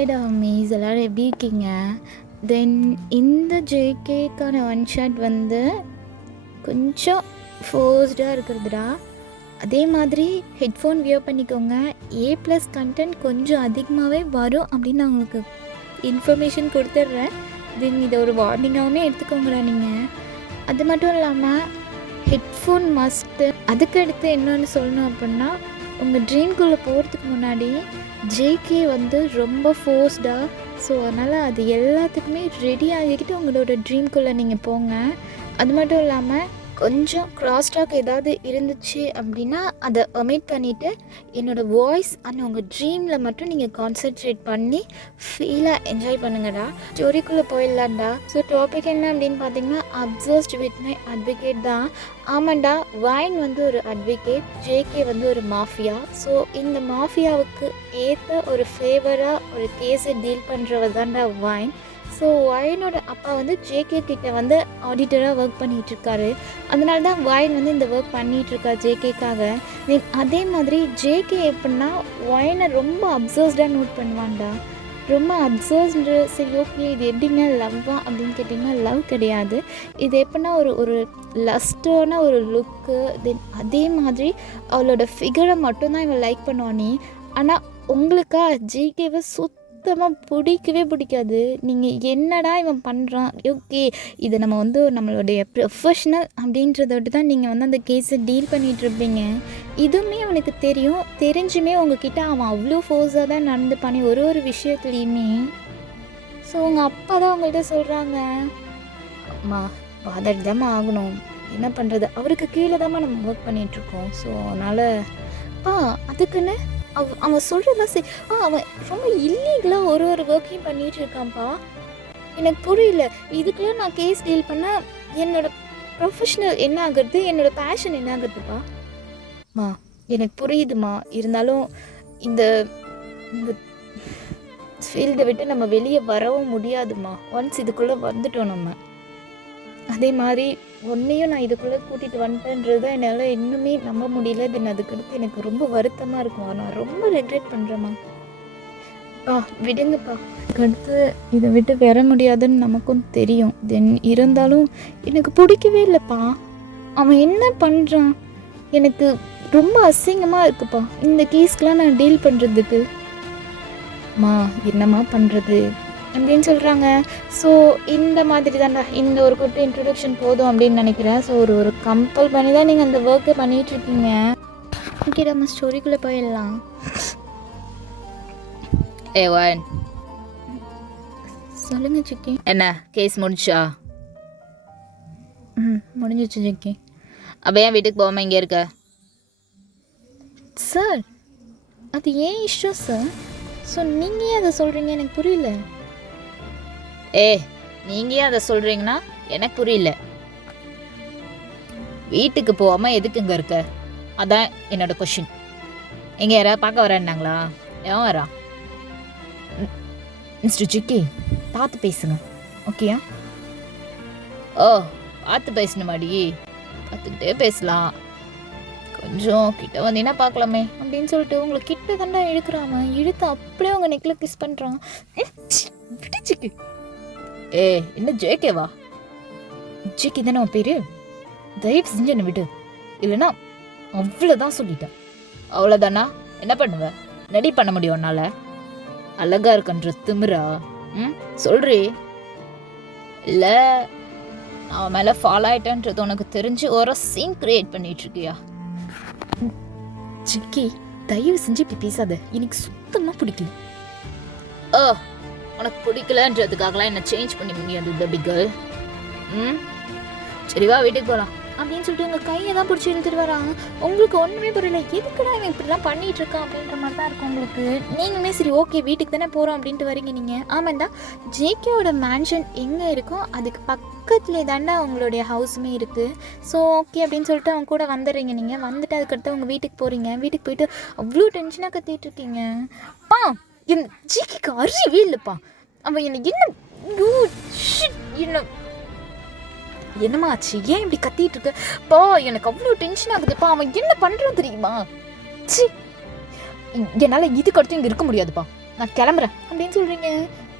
அமீஸ் எல்லோரும் எப்படி இருக்கீங்க? தென் இந்த ஜேகேக்கான ஒன் ஷாட் வந்து கொஞ்சம் ஃபோர்ஸ்டாக இருக்கிறதுடா. அதே மாதிரி ஹெட்ஃபோன் வியர் பண்ணிக்கோங்க. A+ கண்டென்ட் கொஞ்சம் அதிகமாகவே வரும் அப்படின்னு நான் உங்களுக்கு இன்ஃபர்மேஷன் கொடுத்துட்றேன். தென் இதை ஒரு வார்னிங்காகவுமே எடுத்துக்கோங்கடா நீங்கள். அது மட்டும் இல்லாமல் ஹெட்ஃபோன் மஸ்ட்டு. அதுக்கடுத்து என்னென்னு சொல்லணும் அப்படின்னா, உங்கள் ட்ரீம்குள்ளே போகிறதுக்கு முன்னாடி ஜேகே வந்து ரொம்ப ஃபோர்ஸ்டாக. ஸோ அதனால் அது எல்லாத்துக்குமே ரெடி ஆகிக்கிட்டு உங்களோட ட்ரீம்குள்ளே நீங்கள் போங்க. அது மட்டும் இல்லாமல் கொஞ்சம் கிராஸ் டாக் ஏதாவது இருந்துச்சு அப்படின்னா அதை ஒமிட் பண்ணிவிட்டு என்னோடய வாய்ஸ் அண்ட் உங்கள் ட்ரீமில் மட்டும் நீங்கள் கான்சென்ட்ரேட் பண்ணி ஃபீலாக என்ஜாய் பண்ணுங்கடா. ஸ்டோரிக்குள்ளே போயிடலாம்டா. ஸோ டாபிக் என்ன அப்படின்னு பார்த்தீங்கன்னா, அப்சர்வ்ட் வித் மை அட்வொகேட் தான். ஆமாண்டா, வைன் வந்து ஒரு அட்வொகேட், ஜேகே வந்து ஒரு மாஃபியா. ஸோ இந்த மாஃபியாவுக்கு ஏற்ற ஒரு ஃபேவராக ஒரு கேஸை டீல் பண்ணுறவ தான்டா வைன். ஸோ வைனோட அப்பா வந்து ஜேகே கிட்ட வந்து ஆடிட்டராக ஒர்க் பண்ணிகிட்ருக்காரு. அதனால தான் வைன் வந்து இந்த ஒர்க் பண்ணிகிட்ருக்கா ஜேகேக்காக. தென் அதே மாதிரி ஜேகே எப்படின்னா வைனை ரொம்ப அப்சர்வ்டாக நோட் பண்ணுவான்டா. ரொம்ப அப்சர்வ்டு. சரி, ஓகே, இது எப்படின்னா லவ்வா அப்படின்னு கேட்டிங்கன்னா லவ் கிடையாது. இது எப்படின்னா ஒரு லஸ்டான ஒரு லுக்கு. தென் அதே மாதிரி அவளோட ஃபிகரை மட்டும்தான் இவன் லைக் பண்ணுவானே. ஆனால் உங்களுக்கா ஜேகேவை சுத்தமாக பிடிக்கவே பிடிக்காது. நீங்கள் என்னடா இவன் பண்ணுறான், ஓகே இதை நம்ம வந்து நம்மளுடைய ப்ரொஃபஷ்னல் அப்படின்றத விட்டு தான் நீங்கள் வந்து அந்த கேஸை டீல் பண்ணிகிட்ருப்பீங்க. இதுவுமே அவனுக்கு தெரியும். தெரிஞ்சுமே உங்ககிட்ட அவன் அவ்வளோ ஃபோர்ஸாக தான் நடந்துப்பானே ஒரு விஷயத்துலேயுமே. ஸோ உங்கள் அப்பா தான் அவங்கள்ட்ட சொல்கிறாங்க, அம்மா வாதாடி தாம்மா ஆகணும், என்ன பண்ணுறது, அவருக்கு கீழே தாம்மா நம்ம ஒர்க் பண்ணிகிட்ருக்கோம். ஸோ அதனால் அதுக்குன்னு அவன் சொல்கிறதா சரி. அவன் ரொம்ப இல்லீகலாக ஒரு ஒர்க்கையும் பண்ணிகிட்டு இருக்கான்ப்பா. எனக்கு புரியல. இதுக்குள்ளே நான் கேஸ் டீல் பண்ணால் என்னோடய ப்ரொஃபஷ்னல் என்ன ஆகுறது, என்னோடய பேஷன் என்ன ஆகுறதுப்பா? மா எனக்கு புரியுதுமா, இருந்தாலும் இந்த இந்த ஃபீல்டை விட்டு நம்ம வெளியே வரவும் முடியாதுமா. ஒன்ஸ் இதுக்குள்ளே வந்துட்டோம் நம்ம. அதே மாதிரி ஒன்றையும் நான் இதுக்குள்ளே கூட்டிகிட்டு வந்துட்டேன்றது தான் என்னால் இன்னுமே நம்ப முடியல. தென் அதுக்கடுத்து எனக்கு ரொம்ப வருத்தமாக இருக்கும். நான் ரொம்ப ரெக்ரெட் பண்ணுறேம்மா. விடுங்கப்பா. அதுக்கடுத்து இதை விட்டு வர முடியாதுன்னு நமக்கும் தெரியும். தென் இருந்தாலும் எனக்கு பிடிக்கவே இல்லைப்பா. அவன் என்ன பண்ணுறான் எனக்கு ரொம்ப அசிங்கமாக இருக்குப்பா. இந்த கேஸ்க்கெலாம் நான் டீல் பண்ணுறதுக்கு என்னம்மா பண்ணுறது அப்படின்னு சொல்கிறாங்க. ஸோ இந்த மாதிரி தான்டா இந்த ஒரு குட்டி இன்ட்ரடக்ஷன் போதும் அப்படின்னு நினைக்கிறேன். ஸோ ஒரு கம்பல் பண்ணி தான் நீங்கள் அந்த ஒர்க்கை பண்ணிகிட்ருக்கீங்க. ஓகே, நம்ம ஸ்டோரிக்குள்ளே போயிடலாம். வான் சொல்லுங்க சிக்கி. என்ன கேஸ் முடிச்சா? முடிஞ்சிச்சு சிக்கி. அப்போ ஏன் வீட்டுக்கு போகாமல் இங்கே இருக்க? சார் அது ஏன் இஷ்டம் சார். ஸோ நீங்கள் ஏன் அதை சொல்கிறீங்க எனக்கு புரியல. நீங்கள் ஏன் அதை சொல்கிறீங்கன்னா எனக்கு புரியல. வீட்டுக்கு போகாமல் எதுக்கு இங்கே இருக்க, அதான் என்னோட கொஷின். எங்கே யாராவது பார்க்க வரேன்னாங்களா? ஏன் வரா? மிஸ்டர் ஜிக்கி பார்த்து பேசுங்க, ஓகேயா? பார்த்து பேசணுமாடி? பார்த்துக்கிட்டே பேசலாம், கொஞ்சம் கிட்ட வந்தீங்கன்னா பார்க்கலாமே அப்படின்னு சொல்லிட்டு உங்களை கிட்ட தாண்டா இழுக்கிறான். இழுத்து அப்படியே உங்கள் நெக்கில் கிஸ் பண்ணுறான். விட்டுச்சிக்கு. என்ன ஜேகேவா? ஜிக்கி தானே உன் பேர்? தயவு செஞ்சு என்னை விடு, இல்லைன்னா அவ்வளோதான் சொல்லிட்டேன். அவ்வளோதானா? என்ன பண்ணுவ? நடி பண்ண முடியும் உன்னால? அழகா இருக்குன்ற திமிரா? சொல்றி இல்லை அவன் மேலே ஃபாலோ ஆயிட்டேன்றது உனக்கு தெரிஞ்சு ஒரு சீன் கிரியேட் பண்ணிட்டு இருக்கியா? ஜிக்கி தயவு செஞ்சு இப்படி பேசாத, எனக்கு சுத்தமாக பிடிக்கல. உனக்கு பிடிக்கலன்றதுக்காகலாம் என்ன சேஞ்ச் பண்ணி முடியாது பேபி கேர்ள். சரிவா வீட்டுக்கு போகலாம் அப்படின்னு சொல்லிட்டு உங்கள் கையை தான் பிடிச்சி இழுத்துட்டு வராங்க. உங்களுக்கு ஒன்றுமே புரியல, எதுக்குடா இவன் இப்படிலாம் பண்ணிகிட்டு இருக்கான் அப்படின்ற மாதிரி தான் இருக்கும் உங்களுக்கு. நீங்களுமே சரி ஓகே வீட்டுக்கு தானே போகிறோம் அப்படின்ட்டு வரீங்க நீங்கள். ஆமாண்டா, ஜேகேவோட மேன்ஷன் எங்கே இருக்கோ அதுக்கு பக்கத்துலேயே தாண்டா உங்களுடைய ஹவுஸுமே இருக்குது. ஸோ ஓகே அப்படின்னு சொல்லிட்டு அவங்க கூட வந்துடுறீங்க. நீங்கள் வந்துட்டு அதுக்கடுத்து அவங்க வீட்டுக்கு போகிறீங்க. வீட்டுக்கு போயிட்டு அவ்வளோ டென்ஷனாக கத்திட்டு இருக்கீங்க. என் ஜிக்கிக்கு அறிவே இல்லைப்பா. அவன் எனக்கு என்ன என்னம்மா ஆச்சு, ஏன் இப்படி கத்திட்டு இருக்க? எனக்கு அவ்வளோ டென்ஷன் ஆகுதுப்பா. அவன் என்ன பண்ணுறான் தெரியுமா? என்னால் இதுக்கு அடுத்து இங்கே இருக்க முடியாதுப்பா. நான் கிளம்புறேன் அப்படின்னு சொல்கிறீங்க.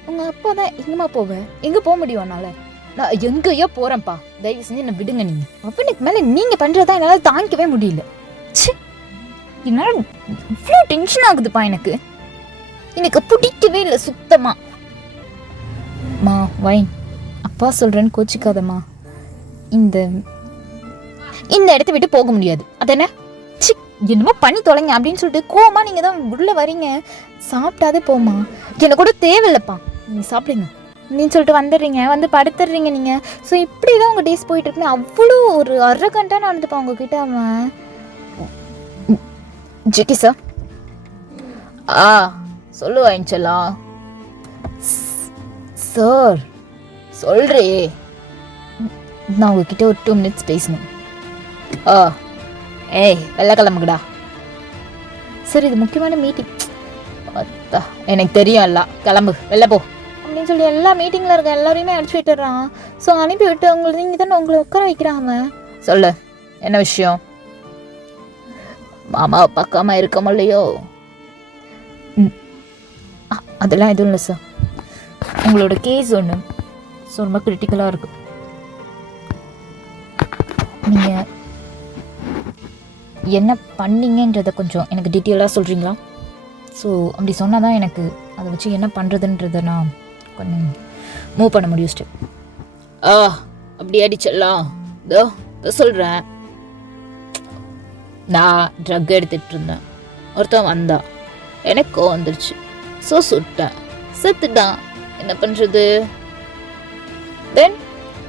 உங்கள் அப்பா தான் எங்கேம்மா போவேன்? எங்கே போக முடியும் என்னால்? நான் எங்கேயோ போகிறேன்ப்பா, தயவு செஞ்சு என்னை விடுங்க. நீங்கள் அப்பனுக்கு மேலே நீங்கள் பண்ணுறதா என்னால் தாங்கிக்கவே முடியல. சி, என்னால் இவ்வளோ டென்ஷன் ஆகுதுப்பா. எனக்கு பிடிக்கவே இல்லை சுத்தமாக. மா வைன், அப்பா சொல்கிறேன்னு கோச்சிக்காதம்மா. இந்த இடத்த விட்டு போக முடியாது. அது என்ன? சி, என்னமோ பண்ணி தொலைங்க அப்படின்னு சொல்லிட்டு கோமா நீங்கள் தான் உள்ளே வரீங்க. சாப்பிட்டாதே போமா, எனக்கு கூட தேவையில்லைப்பா, நீங்கள் சாப்பிடுங்க அப்படின்னு சொல்லிட்டு வந்துடுறீங்க, வந்து படுத்துடுறீங்க நீங்கள். ஸோ இப்படி தான் உங்கள் டேஸ் போயிட்டுருக்குன்னு அவ்வளோ ஒரு அரகண்டாக நடந்துப்பா உங்ககிட்ட அவன். ஜிக்கி சார், சொல்லுவாங்க சொல்லலாம் சார். சொல்றே, நான் உங்ககிட்ட ஒரு 2 minutes பேசணும். ஏய் வெள்ளை கிளம்புங்கடா. சார் இது முக்கியமான மீட்டிங். எனக்கு தெரியும், எல்லாம் கிளம்பு, வெளில போ அப்படின்னு சொல்லி எல்லா மீட்டிங்கில் இருக்க எல்லாரையுமே அடிச்சு விட்டுறான். ஸோ அனுப்பி விட்டு உங்களுக்கு நீங்கள் தானே உங்களை உட்கார வைக்கிறாங்க. சொல்லு, என்ன விஷயம்? மாமாவை பார்க்காம இருக்க முடியலையோ? அதெல்லாம் எதுவும் இல்லை சார், உங்களோட கேஸ் ஒன்று ஸோ ரொம்ப கிரிட்டிக்கலாக இருக்கும். நீங்கள் என்ன பண்ணீங்கன்றதை கொஞ்சம் எனக்கு டீட்டெயிலாக சொல்கிறீங்களா? ஸோ அப்படி சொன்னால் தான் எனக்கு அதை வச்சு என்ன பண்ணுறதுன்றதை நான் கொஞ்சம் மூவ் பண்ண முடியும். ஸ்டெப் அப்படி அடிச்சிடலாம். இதோ சொல்கிறேன். நான் ட்ரக் எடுத்துகிட்டு இருந்தேன், ஒருத்தன் வந்தா, எனக்கு வந்துருச்சு. ஸோ சுட்டேன், செத்துட்டான். என்ன பண்ணுறது? தென்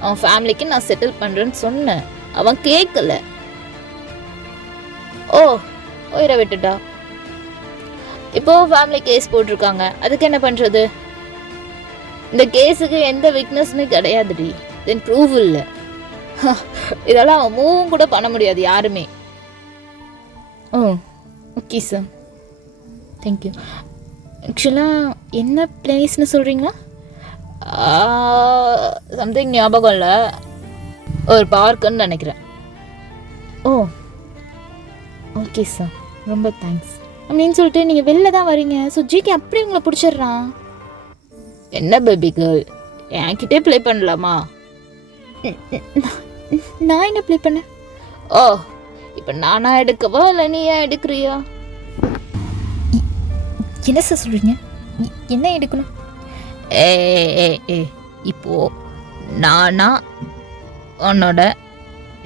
அவன் ஃபேமிலிக்கு நான் செட்டில் பண்ணுறேன்னு சொன்னேன், அவன் கேட்கல. உயிரை விட்டுட்டா. இப்போ ஃபேமிலி கேஸ் போட்டிருக்காங்க, அதுக்கு என்ன பண்ணுறது? இந்த கேஸுக்கு எந்த வீக்னஸுமே கிடையாதுடி. தென் ப்ரூஃப் இல்லை. இதெல்லாம் அவன் மூவும் கூட பண்ண முடியாது யாருமே. Okay sir, thank you. ஆக்சுவலாக என்ன பிளேஸ்னு சொல்கிறீங்களா? சம்திங் ஞாபகம் இல்லை, ஒரு பார்க்குன்னு நினைக்கிறேன். ஓகே சார், ரொம்ப தேங்க்ஸ் அப்படின்னு சொல்லிட்டு நீங்கள் வெளில தான் வரீங்க. ஸோ ஜிகே அப்படி உங்களை பிடிச்சிடுறான். என்ன பேபி கேர்ள், என்கிட்டே ப்ளே பண்ணலாமா? நான் என்ன ப்ளே பண்ணேன்? இப்போ நானா எடுக்கவா இல்லை நீ ஏன் எடுக்கிறியா? என்ன சார் சொல்கிறீங்க? என்ன எடுக்கணும்? இப்போ நானா உன்னோட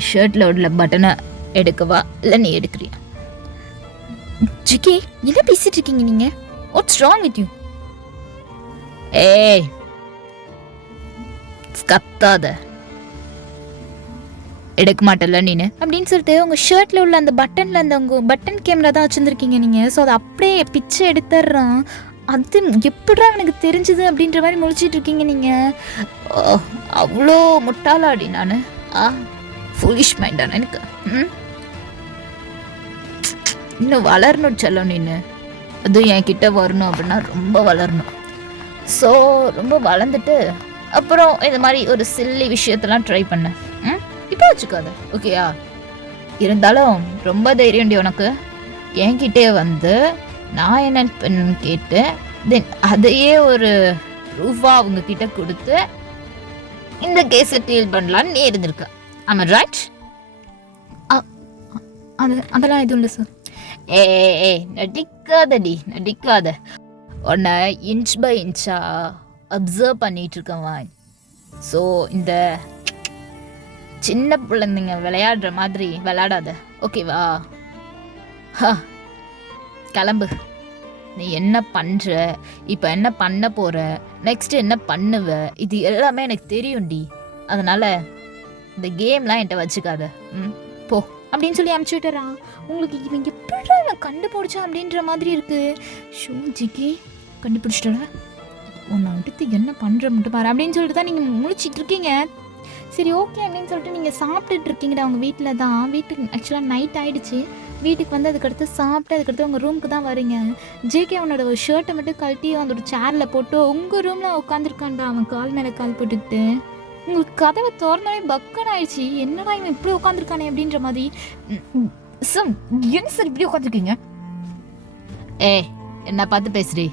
ஷர்ட்டில் உள்ள பட்டனை எடுக்கவா இல்லை நீ எடுக்கிறியா? ஜிகே என்ன பேசிட்டு இருக்கீங்க நீங்க? What's wrong with you? கத்தாத, எடுக்க மாட்டல நீனு அப்படின்னு சொல்லிட்டு உங்க ஷர்ட்ல உள்ள அந்த பட்டன்ல அந்த உங்க பட்டன் கேமரா தான் வச்சிருந்துருக்கீங்க நீங்க. ஸோ அதை அப்படியே பிச்சை எடுத்துடுறான். அது எப்படா எனக்கு தெரிஞ்சது அப்படின்ற மாதிரி முழிச்சிட்டு இருக்கீங்க நீங்க. அவ்வளோ முட்டாளாடி நான். ஃபுலிஷ் மைண்டான எனக்கு. இன்னும் வளரணும் செல்லம் நீனு. அதுவும் என் கிட்ட வரணும் அப்படின்னா ரொம்ப வளரணும். ஸோ ரொம்ப வளர்ந்துட்டு அப்புறம் இந்த மாதிரி ஒரு சில்லி விஷயத்தெல்லாம் ட்ரை பண்ணேன். இப்போ வச்சுக்காத, ஓகேயா? இருந்தாலும் ரொம்ப தைரியம்டி உனக்கு. என்கிட்டே வந்து நான் என்னன்னு கேட்டு தென் அதையே ஒரு ப்ரூஃபாக அவங்க கிட்ட கொடுத்து இந்த கேஸை டீல் பண்ணலான்னு நீ இருந்திருக்க. ஆமா ரைட்? அதெல்லாம் எதுவும் இல்லை சார். நடிக்காதடி, நடிக்காத. உன்னை இன்ச் பை இன்ச்சா அப்சர்வ் பண்ணிட்டு இருக்கேன். ஸோ இந்த சின்ன பிள்ளைங்க விளையாடுற மாதிரி விளையாடாத, ஓகேவா? கிளம்பு. நீ என்ன பண்ணுற, இப்போ என்ன பண்ண போகிற, நெக்ஸ்ட் என்ன பண்ணுவ, இது எல்லாமே எனக்கு தெரியும்டி. அதனால் இந்த கேம்லாம் என்கிட்ட வச்சுக்காத. போ அப்படின்னு சொல்லி அனுப்பிச்சி விட்டுறான். உங்களுக்கு இவன் எப்படி நான் கண்டுபிடிச்சா அப்படின்ற மாதிரி இருக்குது. ஷோ ஜிகே கண்டுபிடிச்சிட்டல, உன்னை அடுத்து என்ன பண்ணுற மட்டும் பாரு அப்படின்னு சொல்லிட்டு தான் நீங்கள் முழிச்சிட்டு இருக்கீங்க. சரி ஓகே அப்படின்னு சொல்லிட்டு நீங்கள் சாப்பிட்டுட்டு இருக்கீங்கடா உங்கள் வீட்டில் தான். வீட்டுக்கு ஆக்சுவலாக நைட் ஆகிடுச்சு. வீட்டுக்கு வந்து அதுக்கடுத்து சாப்பிட்டு அதுக்கடுத்து உங்கள் ரூமுக்கு தான் வரீங்க. ஜேகே அவனோட ஒரு ஷர்ட்டை மட்டும் கழட்டி அந்த ஒரு சேரில் போட்டு உங்கள் ரூமில் உட்காந்துருக்கான்டா அவன் கால் மேலே கால் போட்டுக்கிட்டு. உங்களுக்கு கதவை திறந்தாலே பக்கன் ஆயிடுச்சு. என்னடா இவன் இப்படி உட்காந்துருக்கானே அப்படின்ற மாதிரி. சார் என்ன சார் இப்படி உட்காந்துருக்கீங்க? என்ன பார்த்து பேசுறீ?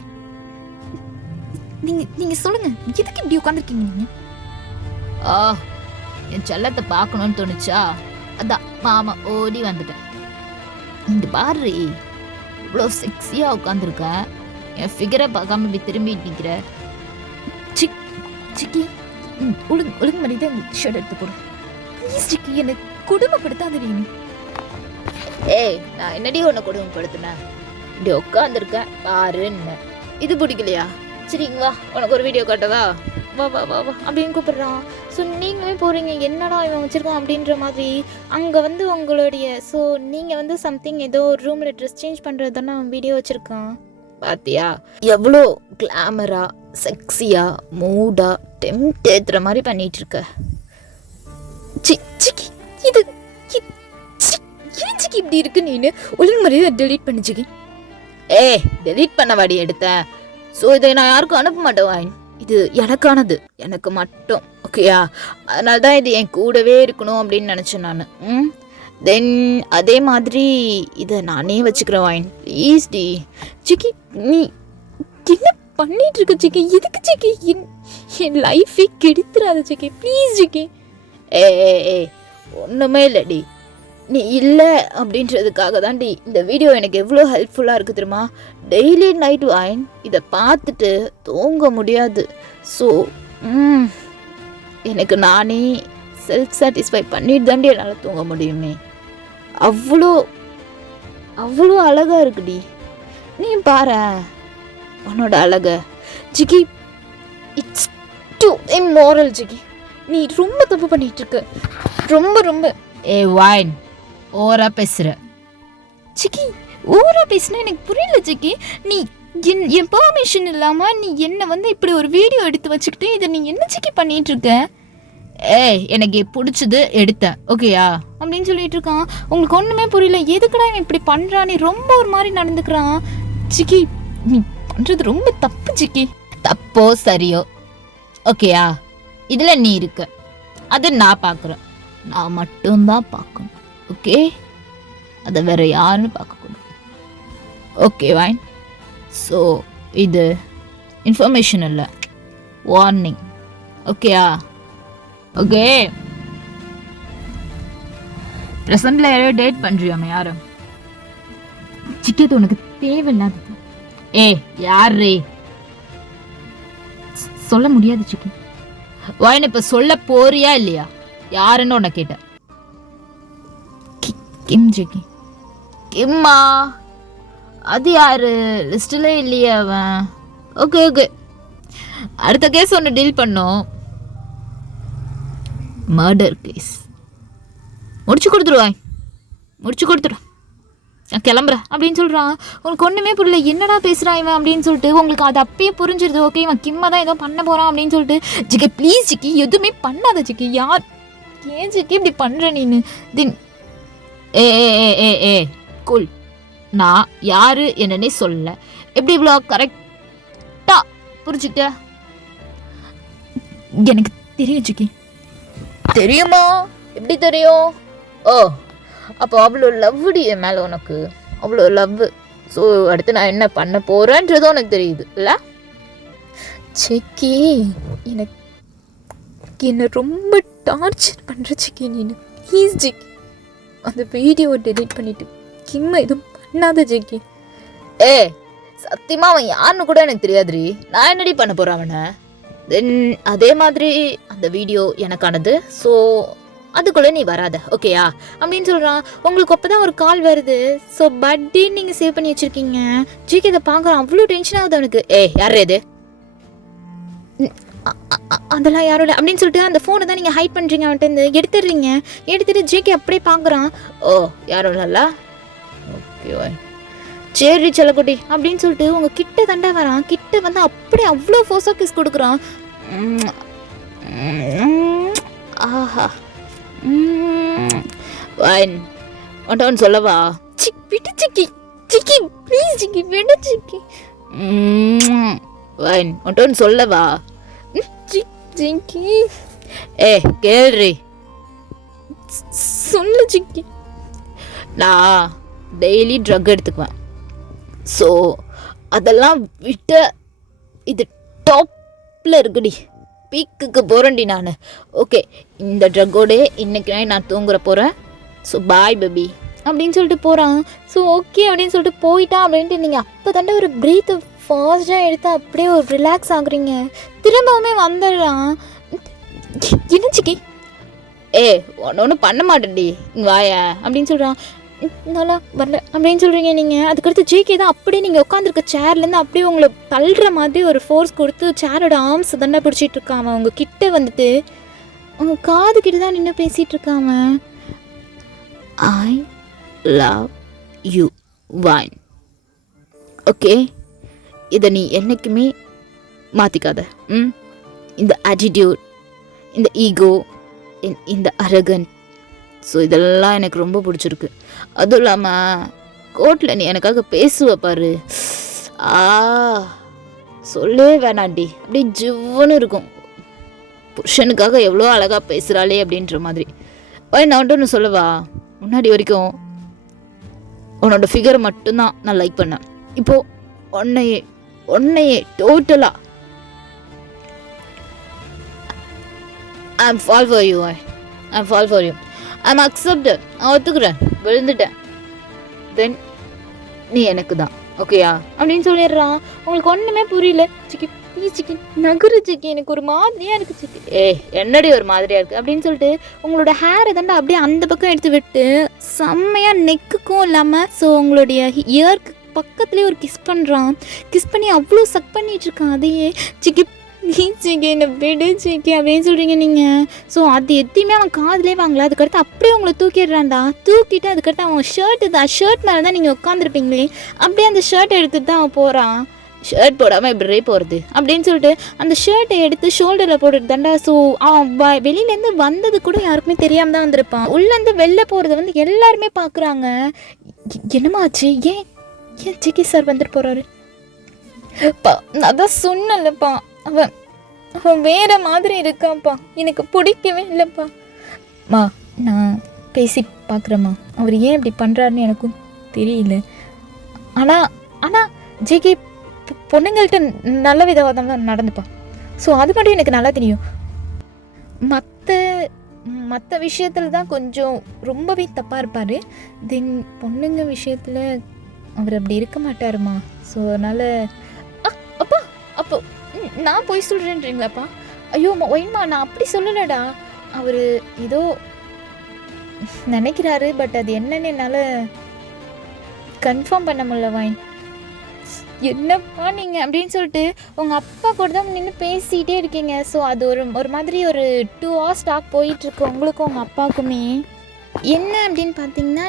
நீங்கள் சொல்லுங்கள், எதுக்கு இப்படி உட்காந்துருக்கீங்க நீங்கள்? ஆ, என் செல்லத்தை பார்க்கணும்னு தோணுச்சா, அதான் மாமா ஓடி வந்துட்டேன். இந்த பாரு, இவ்வளோ செக்ஸியாக உட்காந்துருக்கேன், என் ஃபிகரை பார்க்காம இப்படி திரும்பி நிற்கிற. சிக்கி, ஒழுங்கு மாதிரி தான் ஷர்ட் எடுத்து போடு ப்ளீஸ். சிக்கி, என்னை குடும்பப்படுத்தாத நீ. ஏய், நான் என்னடி உன்னை கொடுமைப்படுத்தினேன்? இப்படி உட்காந்துருக்கேன் பாருன்னு. இது பிடிக்கலையா? சரிங்க வா, உனக்கு ஒரு வீடியோ காட்டவா? வா வா வா வா அப்படின்னு கூப்பிடுறான். ஸோ நீங்களே போகிறீங்க, என்னடா இவன் வச்சுருக்கான் அப்படின்ற மாதிரி. அங்கே வந்து உங்களுடைய நீங்கள் வந்து சம்திங் ஏதோ ஒரு ரூமில் ட்ரெஸ் சேஞ்ச் பண்ணுறது தானே அவன் வீடியோ வச்சுருக்கான். பாத்தியா எவ்வளோ கிளாமரா, செக்ஸியா, மூடா, டெம்ட் ஏத்துற மாதிரி பண்ணிட்டு இருக்க. சிக்கி, இது ஏன் சிக்கி இப்படி இருக்கு? நீனு ஒழுங்கு மாதிரியே டெலீட் பண்ணி சிக்கி. டெலீட் பண்ண வாடி எடுத்தேன். ஸோ இதை நான் யாருக்கும் அனுப்ப மாட்டேன். இது எனக்கானது, எனக்கு மட்டும். ஓகேயா? அதனால தான் இது என் கூடவே இருக்கணும் அப்படின்னு நினச்சேன் நான். தென் அதே மாதிரி இதை நானே வச்சுக்கிறேன் வாயின். ப்ளீஸ் டி. சிக்கி, நீ என்ன பண்ணிட்டு இருக்க சிக்கி? எதுக்கு சிக்கி? என் லைஃபே கெடுத்துறாத சிக்கி, ப்ளீஸ் சிக்கி. ஏ ஒன்றுமே இல்லைடி, நீ இல்லை அப்படின்றதுக்காக தான்டி இந்த வீடியோ எனக்கு எவ்வளோ ஹெல்ப்ஃபுல்லாக இருக்குது தெரியுமா? டெய்லி நைட் வாயின் இதை பார்த்துட்டு தூங்க முடியாது. ஸோ எனக்கு நானே செல்ஃப் சாட்டிஸ்ஃபை பண்ணிட்டு தாண்டி என்னால் தூங்க முடியுமே. அவ்வளோ அவ்வளோ அழகாக இருக்குடி. நீ பாரு உன்னோட அழக. ஜிகி, இட்ஸ் டூ இம்மோரல் ஜிகி. நீ ரொம்ப தப்பு பண்ணிட்டு இருக்க, ரொம்ப ரொம்ப. வாயின் ஓரா பேசுகிற. சிக்கி, ஓரா பேசுனா எனக்கு புரியல சிக்கி. நீ என் பெர்மிஷன் இல்லாமல் நீ என்னை வந்து இப்படி ஒரு வீடியோ எடுத்து வச்சுக்கிட்டு இதை நீ என்ன சிக்கி பண்ணிட்டு இருக்க? எனக்கு பிடிச்சது எடுத்தேன், ஓகேயா அப்படின்னு சொல்லிட்டு இருக்கான். உங்களுக்கு ஒன்றுமே புரியல, எதுக்குடா இவன் இப்படி பண்ணுறான்? நீ ரொம்ப ஒரு மாதிரி நடந்துக்கிறான். சிக்கி, நீ பண்ணுறது ரொம்ப தப்பு சிக்கி. தப்போ சரியோ ஓகேயா, இதில் நீ இருக்க, அது நான் பார்க்குறேன். நான் மட்டும்தான் பார்க்கணும், ஓகே? அதை வேற யாருன்னு பார்க்கக்கூடாது, ஓகே வாயின்? ஸோ இது இன்ஃபர்மேஷன் இல்லை, வார்னிங், ஓகேயா? ஓகே. ப்ரெசண்டில் யாரோ டேட் பண்ணுறியாமே, யாரும்? சிக்கி, உனக்கு தேவையில்லாதது. யாரு? சொல்ல முடியாது சிக்கி. வாயின் இப்போ சொல்ல போறியா இல்லையா? யாருன்னு உன்னை கேட்டேன். கிம் ஜிக்கி. கிம்மா? அது யாரு? லிஸ்டில் இல்லையா அவன்? ஓகே ஓகே, அடுத்த கேஸ் ஒன்று டீல் பண்ணோம். மர்டர் கேஸ் முடிச்சு கொடுத்துருவாய், முடிச்சு கொடுத்துடும். நான் கிளம்புறேன் அப்படின்னு சொல்கிறான். உங்களுக்கு ஒன்றுமே புரியல, என்னடா பேசுகிறான் இவன் அப்படின்னு சொல்லிட்டு. உங்களுக்கு அது அப்பயே புரிஞ்சிருது, ஓகே இவன் கிம்மா தான் ஏதோ பண்ண போகிறான் அப்படின்னு சொல்லிட்டு. ஜிக்கி ப்ளீஸ் ஜிக்கி, எதுவுமே பண்ணாத ஜிக்கி. யார் ஏன் ஜிக்கி இப்படி பண்ணுற நீனு? தின் ஏ கூல். நான் யாரு என்னன்னே சொல்லல, எப்படி இவ்வளோ கரெக்டா புரிஞ்சுக்கிட்ட? எனக்கு தெரியும் ஜிக்கி. தெரியுமா? எப்படி தெரியும்? ஓ, அப்போ அவ்வளோ லவ்டி என் மேலே உனக்கு, அவ்வளோ லவ். ஸோ அடுத்து நான் என்ன பண்ண போகிறேன்றதும் உனக்கு தெரியுது இல்லை? சிக்கி, என்னை ரொம்ப டார்ச்சர் பண்ணுற சிக்கி நீனு. ப்ளீஸ் ஜிக்கி, அந்த வீடியோவை டெலீட் பண்ணிவிட்டு கிம்மை எதுவும் பண்ணாத ஜிக்கி. சத்தியமாக அவன் யாருன்னு கூட எனக்கு தெரியாதுரி. நான் என்னடி பண்ண போகிறேன் அவனை? தென் அதே மாதிரி அந்த வீடியோ எனக்கானது. ஸோ அதுக்குள்ளே நீ வராத, ஓகேயா அப்படின்னு சொல்கிறான். உங்களுக்கு அப்போ தான் ஒரு கால் வருது. ஸோ பர்த்டே நீங்கள் சேவ் பண்ணி வச்சுருக்கீங்க. ஜிகே இதை பார்க்குறான், அவ்வளோ டென்ஷன் ஆகுது அவனுக்கு. யார் இது? அதெல்லாம் யாரும் இல்லை அப்படின்னு சொல்லிட்டு அந்த ஃபோனை தான் நீங்கள் ஹைட் பண்ணுறீங்க, அவன்கிட்ட எடுத்துடுறீங்க. எடுத்துட்டு ஜேகே அப்படியே பார்க்குறான். ஓ, யாரும் இல்லைல்ல, ஓகே சரி செல்லக்குட்டி அப்படின்னு சொல்லிட்டு உங்கள் கிட்ட தண்டா வரான். கிட்ட வந்து அப்படியே அவ்வளோ ஃபோர்ஸாக கிஸ் கொடுக்குறான். ஆஹா, வாயின் ஒன்று சொல்லவா? விட்டு சிக்கி. சிக்கி ப்ளீஸ் சிக்கி, விடு சிக்கி. வாயின் ஒன்று சொல்லவா? சிக்கி கேள்றி, சொல்லு சிக்கி. நான் டெய்லி ட்ரக் எடுத்துக்குவேன். ஸோ அதெல்லாம் விட்டு இது டாப் டாப்பில் இருக்குடி, பீக்குக்கு போகிறேன்டி நான். ஓகே, இந்த ட்ரக்கோடே இன்னைக்கு night நான் தூங்குற போகிறேன். ஸோ பாய் பேபி அப்படின்னு சொல்லிட்டு போகிறான். ஸோ ஓகே அப்படின்னு சொல்லிட்டு போயிட்டான். அப்படின்ட்டு நீங்கள் அப்போ தாண்டா ஒரு ப்ரீத்தை ஃபாஸ்ட்டாக எடுத்து அப்படியே ஒரு ரிலாக்ஸ் ஆகுறீங்க. திரும்பவுமே வந்துடுறான். என்ன சிக்கி? ஒன்றும் பண்ண மாட்டேன்டி, இங்கே வாய அப்படின்னு சொல்கிறான். நல்லா வரல அப்படின்னு சொல்கிறீங்க நீங்கள். அதுக்கடுத்து ஜேகே தான் அப்படியே நீங்கள் உட்காந்துருக்க சேர்லேருந்து அப்படியே உங்களை தள்ளுற மாதிரி ஒரு ஃபோர்ஸ் கொடுத்து சேரோட ஆர்ம்ஸ் தண்டை பிடிச்சிட்டு இருக்கான். அவன் அவங்க கிட்ட வந்துட்டு அவங்க காது கிட்ட தான் நின்று பேசிகிட்டு இருக்கான். ஐ லவ் யூ வைன். ஓகே, இதை நீ என்றைக்குமே மாற்றிக்காத. இந்த ஆட்டிடியூட், இந்த ஈகோ, இந்த அரகன், ஸோ இதெல்லாம் எனக்கு ரொம்ப பிடிச்சிருக்கு. அதுவும் இல்லாமல் கோர்ட்டில் நீ எனக்காக பேசுவ பாரு, சொல்லவே வேணாண்டி, அப்படி ஜிவ்வுன்னு இருக்கும். புருஷனுக்காக எவ்வளோ அழகாக பேசுகிறாளே அப்படின்ற மாதிரி. நான் ஒன்று சொல்லவா, முன்னாடி வரைக்கும் உன்னோட ஃபிகர் மட்டும்தான் நான் லைக் பண்ணேன். இப்போது உன்னையே டோட்டலாக I'm fall for you. I'm accepted. நான் ஒத்துக்கிறேன், விழுந்துட்டேன். தென் நீ எனக்கு தான், ஓகேயா அப்படின்னு சொல்லிடுறான். உங்களுக்கு ஒன்றுமே புரியல. சிக்கி ப்ளீஸ் சிக்கி நகரு சிக்கி, எனக்கு ஒரு மாதிரியாக இருக்குது சிக்கி. என்னடி ஒரு மாதிரியாக இருக்குது அப்படின்னு சொல்லிட்டு உங்களோட ஹேரை தாண்டா அப்படியே அந்த பக்கம் எடுத்து விட்டு செம்மையாக நெக்குக்கும் இல்லாமல் ஸோ உங்களுடைய இயருக்கு பக்கத்துலேயே ஒரு கிஸ் பண்ணுறான். கிஸ் பண்ணி அவ்வளோ சக் பண்ணிகிட்டு இருக்கான். அதையே சிக்கி சிக்கி என்ன விடு சிக்கி அப்படின்னு சொல்கிறீங்க நீங்கள். ஸோ அது எதையுமே அவன் காதிலே வாங்கல. அதுக்கடுத்து அப்படியே உங்களை தூக்கிடுறான்டா. தூக்கிட்டு அதுக்கடுத்து அவன் ஷர்ட் மேலே தான் நீங்கள் உட்காந்துருப்பீங்களே, அப்படியே அந்த ஷர்ட் எடுத்துட்டு தான் அவன் போகிறான். ஷர்ட் போடாமல் இப்படியே போகிறது அப்படின்னு சொல்லிட்டு அந்த ஷர்ட்டை எடுத்து ஷோல்டரில் போட்டுட்டு தாண்டா. ஸோ அவன் வெளியிலேருந்து வந்தது கூட யாருக்குமே தெரியாமல் தான் வந்திருப்பான். உள்ளேருந்து வெளில போகிறத வந்து எல்லாருமே பார்க்குறாங்க. என்னமா ஆச்சு? ஏன் சிக்கி சார் வந்துட்டு போகிறாரு? நான் தான் சொன்னலப்பா, அவன் வேற மாதிரி இருக்கான்ப்பா, எனக்கு பிடிக்கவே இல்லைப்பா. நான் பேசி பார்க்குறேம்மா, அவர் ஏன் இப்படி பண்ணுறாருன்னு எனக்கும் தெரியல. ஆனால் ஜேகே பொண்ணுங்கள்கிட்ட நல்ல விதமாக தான் நடந்துப்பான். ஸோ அது மட்டும் எனக்கு நல்லா தெரியும். மற்ற விஷயத்தில் தான் கொஞ்சம் ரொம்பவே தப்பாக இருப்பார். தென் பொண்ணுங்க விஷயத்தில் அவர் அப்படி இருக்க மாட்டாருமா. ஸோ அதனால் அப்போ நான் போய் சொல்கிறேன்றீங்களாப்பா? ஐயோ ஒயின்மா, நான் அப்படி சொல்லலடா. அவர் ஏதோ நினைக்கிறாரு, பட் அது என்னன்னு என்னால் கன்ஃபார்ம் பண்ண முடியல. வைன் என்னப்பா நீங்கள் அப்படின்னு சொல்லிட்டு உங்கள் அப்பா கூட தான் நின்று பேசிகிட்டே இருக்கீங்க. ஸோ அது ஒரு மாதிரி ஒரு 2 hours டாக் போயிட்டுருக்கு உங்களுக்கும் உங்கள் அப்பாவுக்குமே. என்ன அப்படின்னு பார்த்தீங்கன்னா,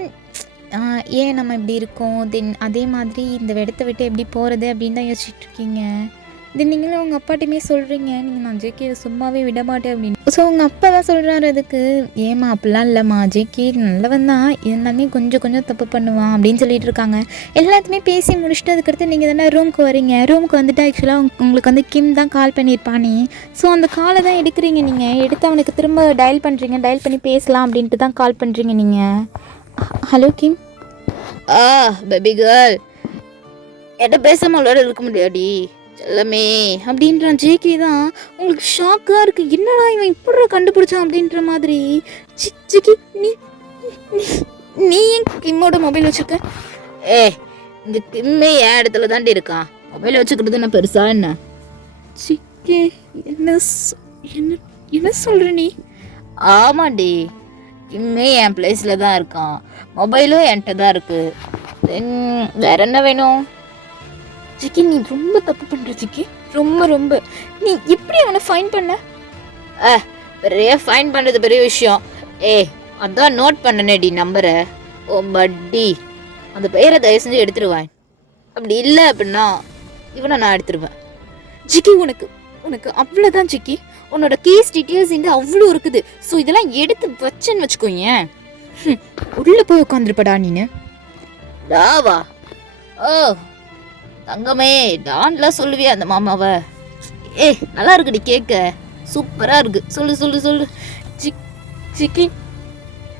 ஏன் நம்ம இப்படி இருக்கோம், தென் அதே மாதிரி இந்த இடத்த விட்டு எப்படி போகிறது அப்படின்னு தான் யோசிச்சுட்ருக்கீங்க. தென் நீங்களும் உங்கள் அப்பாட்டையுமே சொல்கிறீங்க, நீங்கள் நான் ஜேகே சும்மாவே விட மாட்டேன் அப்படின்னு. ஸோ உங்கள் அப்பா தான் சொல்கிறாரு அதுக்கு, ஏம்மா அப்படிலாம் இல்லைம்மா, ஜேகே நல்லவன் தான், இருந்தாலுமே கொஞ்சம் தப்பு பண்ணுவான் அப்படின்னு சொல்லிட்டு இருக்காங்க. எல்லாத்தையுமே பேசி முடிச்சுட்டு அதுக்கடுத்து நீங்கள் தானே ரூமுக்கு வரீங்க. ரூமுக்கு வந்துட்டு ஆக்சுவலாக உங்களுக்கு வந்து கிம் தான் கால் பண்ணியிருப்பானே. ஸோ அந்த காலை தான் எடுக்கிறீங்க நீங்கள். எடுத்து அவனுக்கு திரும்ப டயல் பண்ணுறீங்க. டயல் பண்ணி பேசலாம் அப்படின்ட்டு தான் கால் பண்ணுறீங்க நீங்கள். ஹலோ கிம். பேபி கேர்ள், என்கிட்ட பேசாமலோட இருக்க முடியாடி எல்லாமே அப்படின்றான். ஜேகே தான் உங்களுக்கு ஷாக்காக இருக்குது. என்னடா இவன் இப்படி கண்டுபிடிச்சான் அப்படின்ற மாதிரி. ஜிக்கி நீ ஏன் கிம்மோட மொபைல் வச்சுருக்க? இந்த கிம்மே என் இடத்துல தாண்டி இருக்கான். மொபைல் வச்சுக்கிறது என்ன பெருசா என்ன? ஜிக்கே என்ன சொல்கிற நீ? ஆமாண்டி, கிம்மே என் பிளேஸில் தான் இருக்கான், மொபைலும் என்கிட்ட தான் இருக்குது. தென் வேற என்ன வேணும்? ஜிக்கி நீ ரொம்ப தப்பு பண்ணுற ஜிக்கி, ரொம்ப. நீ எப்படி அவனை ஃபைன் பண்ண? பெரிய ஃபைன் பண்ணுறது பெரிய விஷயம். அதான் நோட் பண்ணனேடி நம்பரை. ஓ பட்டி, அந்த பெயரை தயவு செஞ்சு எடுத்துருவேன். அப்படி இல்லை அப்படின்னா இவனை நான் எடுத்துருவேன். ஜிக்கி உனக்கு அவ்வளோதான் ஜிக்கி. உன்னோட கேஸ் டீட்டெயில்ஸ் இங்கே அவ்வளோ இருக்குது. ஸோ இதெல்லாம் எடுத்து வச்சேன்னு வச்சுக்கோங்க, உள்ளே போய் உட்காந்துருப்படா நீனு. டாவா? தங்கமே, டான்லாம் சொல்லுவியா அந்த மாமாவை? நல்லா இருக்குடி, கேட்க சூப்பராக இருக்கு. சொல்லு. ஜிக்கி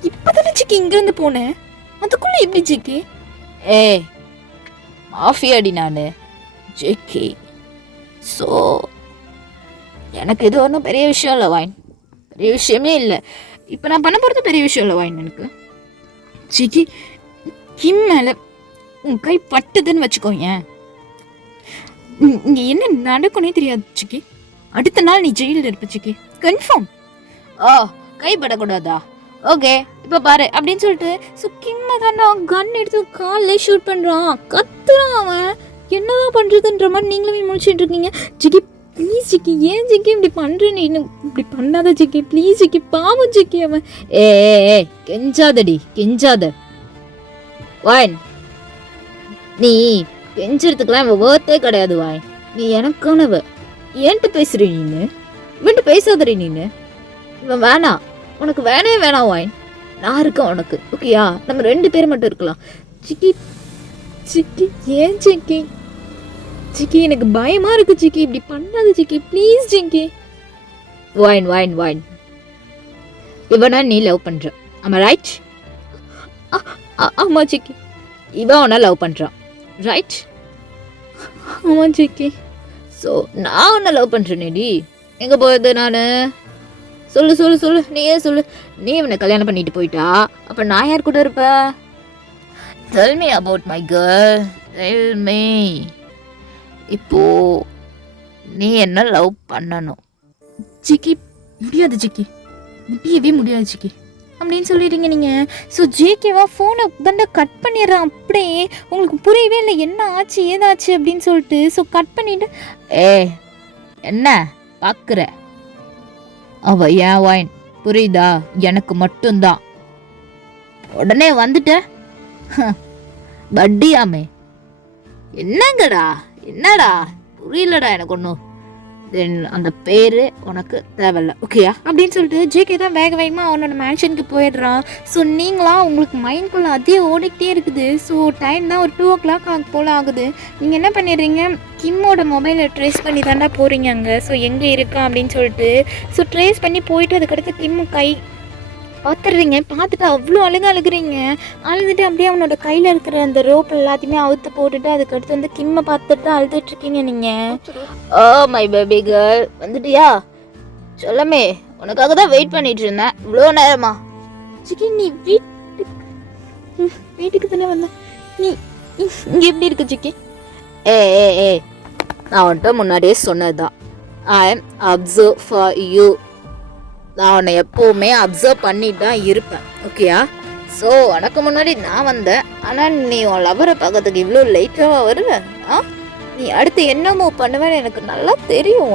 இப்போதானே ஜிக்கி இங்கேருந்து போனேன், அதுக்குள்ளே எப்படி ஜிக்கி? மாஃபியாடி நான் ஜேகே. ஸோ எனக்கு இது ஒன்றும் பெரிய விஷயம் இல்லை வாயின், பெரிய விஷயமே இல்லை. இப்போ நான் பண்ண போகிறது பெரிய விஷயம் இல்லை வாயின் எனக்கு. சிக்கி கிம் மேலே உன் கை பட்டுதுன்னு வச்சுக்கோங்க, இங்கே என்ன நடக்கும்னே தெரியாது சிக்கி. அடுத்த நாள் நீ ஜெயிலில் இருப்ப சிக்கி, கன்ஃபார்ம். ஓ, கை படக்கூடாதா? ஓகே, இப்போ பாரு அப்படின்னு சொல்லிட்டு கிம்ம தாண்டா கன் எடுத்து காலில் ஷூட் பண்ணுறான், கத்துறான் அவன். என்னதான் பண்ணுறதுன்ற மாதிரி நீங்களும் முடிச்சுட்டு இருக்கீங்க. சிக்கி ப்ளீஸ் சிக்கி, ஏன் சிக்கி இப்படி பண்ணுற? நீ இப்படி பண்ணாத சிக்கி ப்ளீஸ் சிக்கி, பாவம் சிக்கி அவன். ஏ கெஞ்சாதடி, கெஞ்சாத வாயின். நீ கெஞ்சறதுக்கெல்லாம் இவன் வேர்த்தே கிடையாது வாயின். நீ எனக்கானவ. ஏன்ட்டு பேசுற நீனு? இவன்ட்டு பேசாதடி நீனு. இவன் வேணாம், உனக்கு வேணவே வேணாம் வாயின். நான் இருக்கேன் உனக்கு, ஓகேயா? நம்ம 2 பேர் மட்டும் இருக்கலாம். சிக்கி சிக்கி, ஏன் சிக்கி? சிக்கி எனக்கு பயமா இருக்கு சிக்கி, இப்படி பண்ணாத சிக்கி ப்ளீஸ் சிக்கி. வாயின் வாயின் வாயின், இவனா நீ லவ் பண்ற, ஆமா ரைட்? ஆமா சிக்கி, இவன் உன்னை லவ் பண்றான் ரைட்? ஆமா சிக்கி. ஸோ நான் உன்னை லவ் பண்றேனேடி. எங்க போയത് நான்? சொல்லு சொல்லு சொல்லு, நீயே சொல்லு. நீ இவனை கல்யாணம் பண்ணிட்டு போயிட்டா, அப்ப நான் யார் கூட இருப்பேன்? Tell me about my girl. Tell me. இப்போ நீ என்ன லவ் பண்ணணும். சிக்கி முடியாது சிக்கி, முடியவே முடியாது சிக்கி அப்படின்னு சொல்லிடுங்க நீங்கள். ஸோ ஜேகேவா ஃபோனை தண்டை கட் பண்ணிடுறான். அப்படியே உங்களுக்கு புரியவே இல்லை என்ன ஆச்சு ஏதாச்சு அப்படின்னு சொல்லிட்டு. ஸோ கட் பண்ணிட்டு, என்ன பார்க்குற? அவ ஏன் வாயின், புரியுதா? எனக்கு மட்டும்தான். உடனே வந்துட்ட பட்டியாமே. என்னங்கடா, என்னடா புரியலடா எனக்கு ஒன்றும். தென் அந்த பேர் உனக்கு தேவையில்ல, ஓகேயா அப்படின்னு சொல்லிட்டு ஜேகே தான் வேக வேகமாக அவனோட மேன்ஷனுக்கு போயிடுறான். ஸோ நீங்களா உங்களுக்கு மைண்ட்குள்ளே அதே ஓடிக்கிட்டே இருக்குது. ஸோ டைம் தான் ஒரு 2 o'clock போல் ஆகுது. நீங்கள் என்ன பண்ணிடுறீங்க, கிம்மோட மொபைலை ட்ரேஸ் பண்ணி தாண்டா போகிறீங்க அங்கே. ஸோ எங்கே இருக்கா அப்படின்னு சொல்லிட்டு ஸோ ட்ரேஸ் பண்ணி போயிட்டு அதுக்கடுத்து கிம்மு கை பார்த்துடுறீங்க. பார்த்துட்டு அவ்வளோ அழுகுறீங்க. அழுதுட்டு அப்படியே அவனோட கையில் இருக்கிற அந்த ரோப் எல்லாத்தையுமே அவுத்து போட்டுட்டு அதுக்கடுத்து வந்து கிம்மை பார்த்துட்டு தான் அழுதுட்ருக்கீங்க நீங்கள். ஓ மை பேபி கேர்ள், வந்துட்டியா? சொல்லமே, உனக்காக தான் வெயிட் பண்ணிட்டு இருந்தேன் இவ்வளோ நேரமா. சிக்கி நீ வீட்டுக்கு தானே வந்த, நீ இங்கே எப்படி இருக்கு சிக்கி? ஏ நான் வந்துட்டு முன்னாடியே சொன்னதுதான், I am observe for you. நான் உன்னை எப்போவுமே அப்சர்வ் பண்ணிட்டு தான் இருப்பேன், ஓகேயா? ஸோ உனக்கு முன்னாடி நான் வந்தேன், ஆனால் நீ உன் லவரை பார்க்கறதுக்கு இவ்வளோ லேட்டாக வருவேன். நீ அடுத்து என்ன மூவ் பண்ணுவேன்னு எனக்கு நல்லா தெரியும்.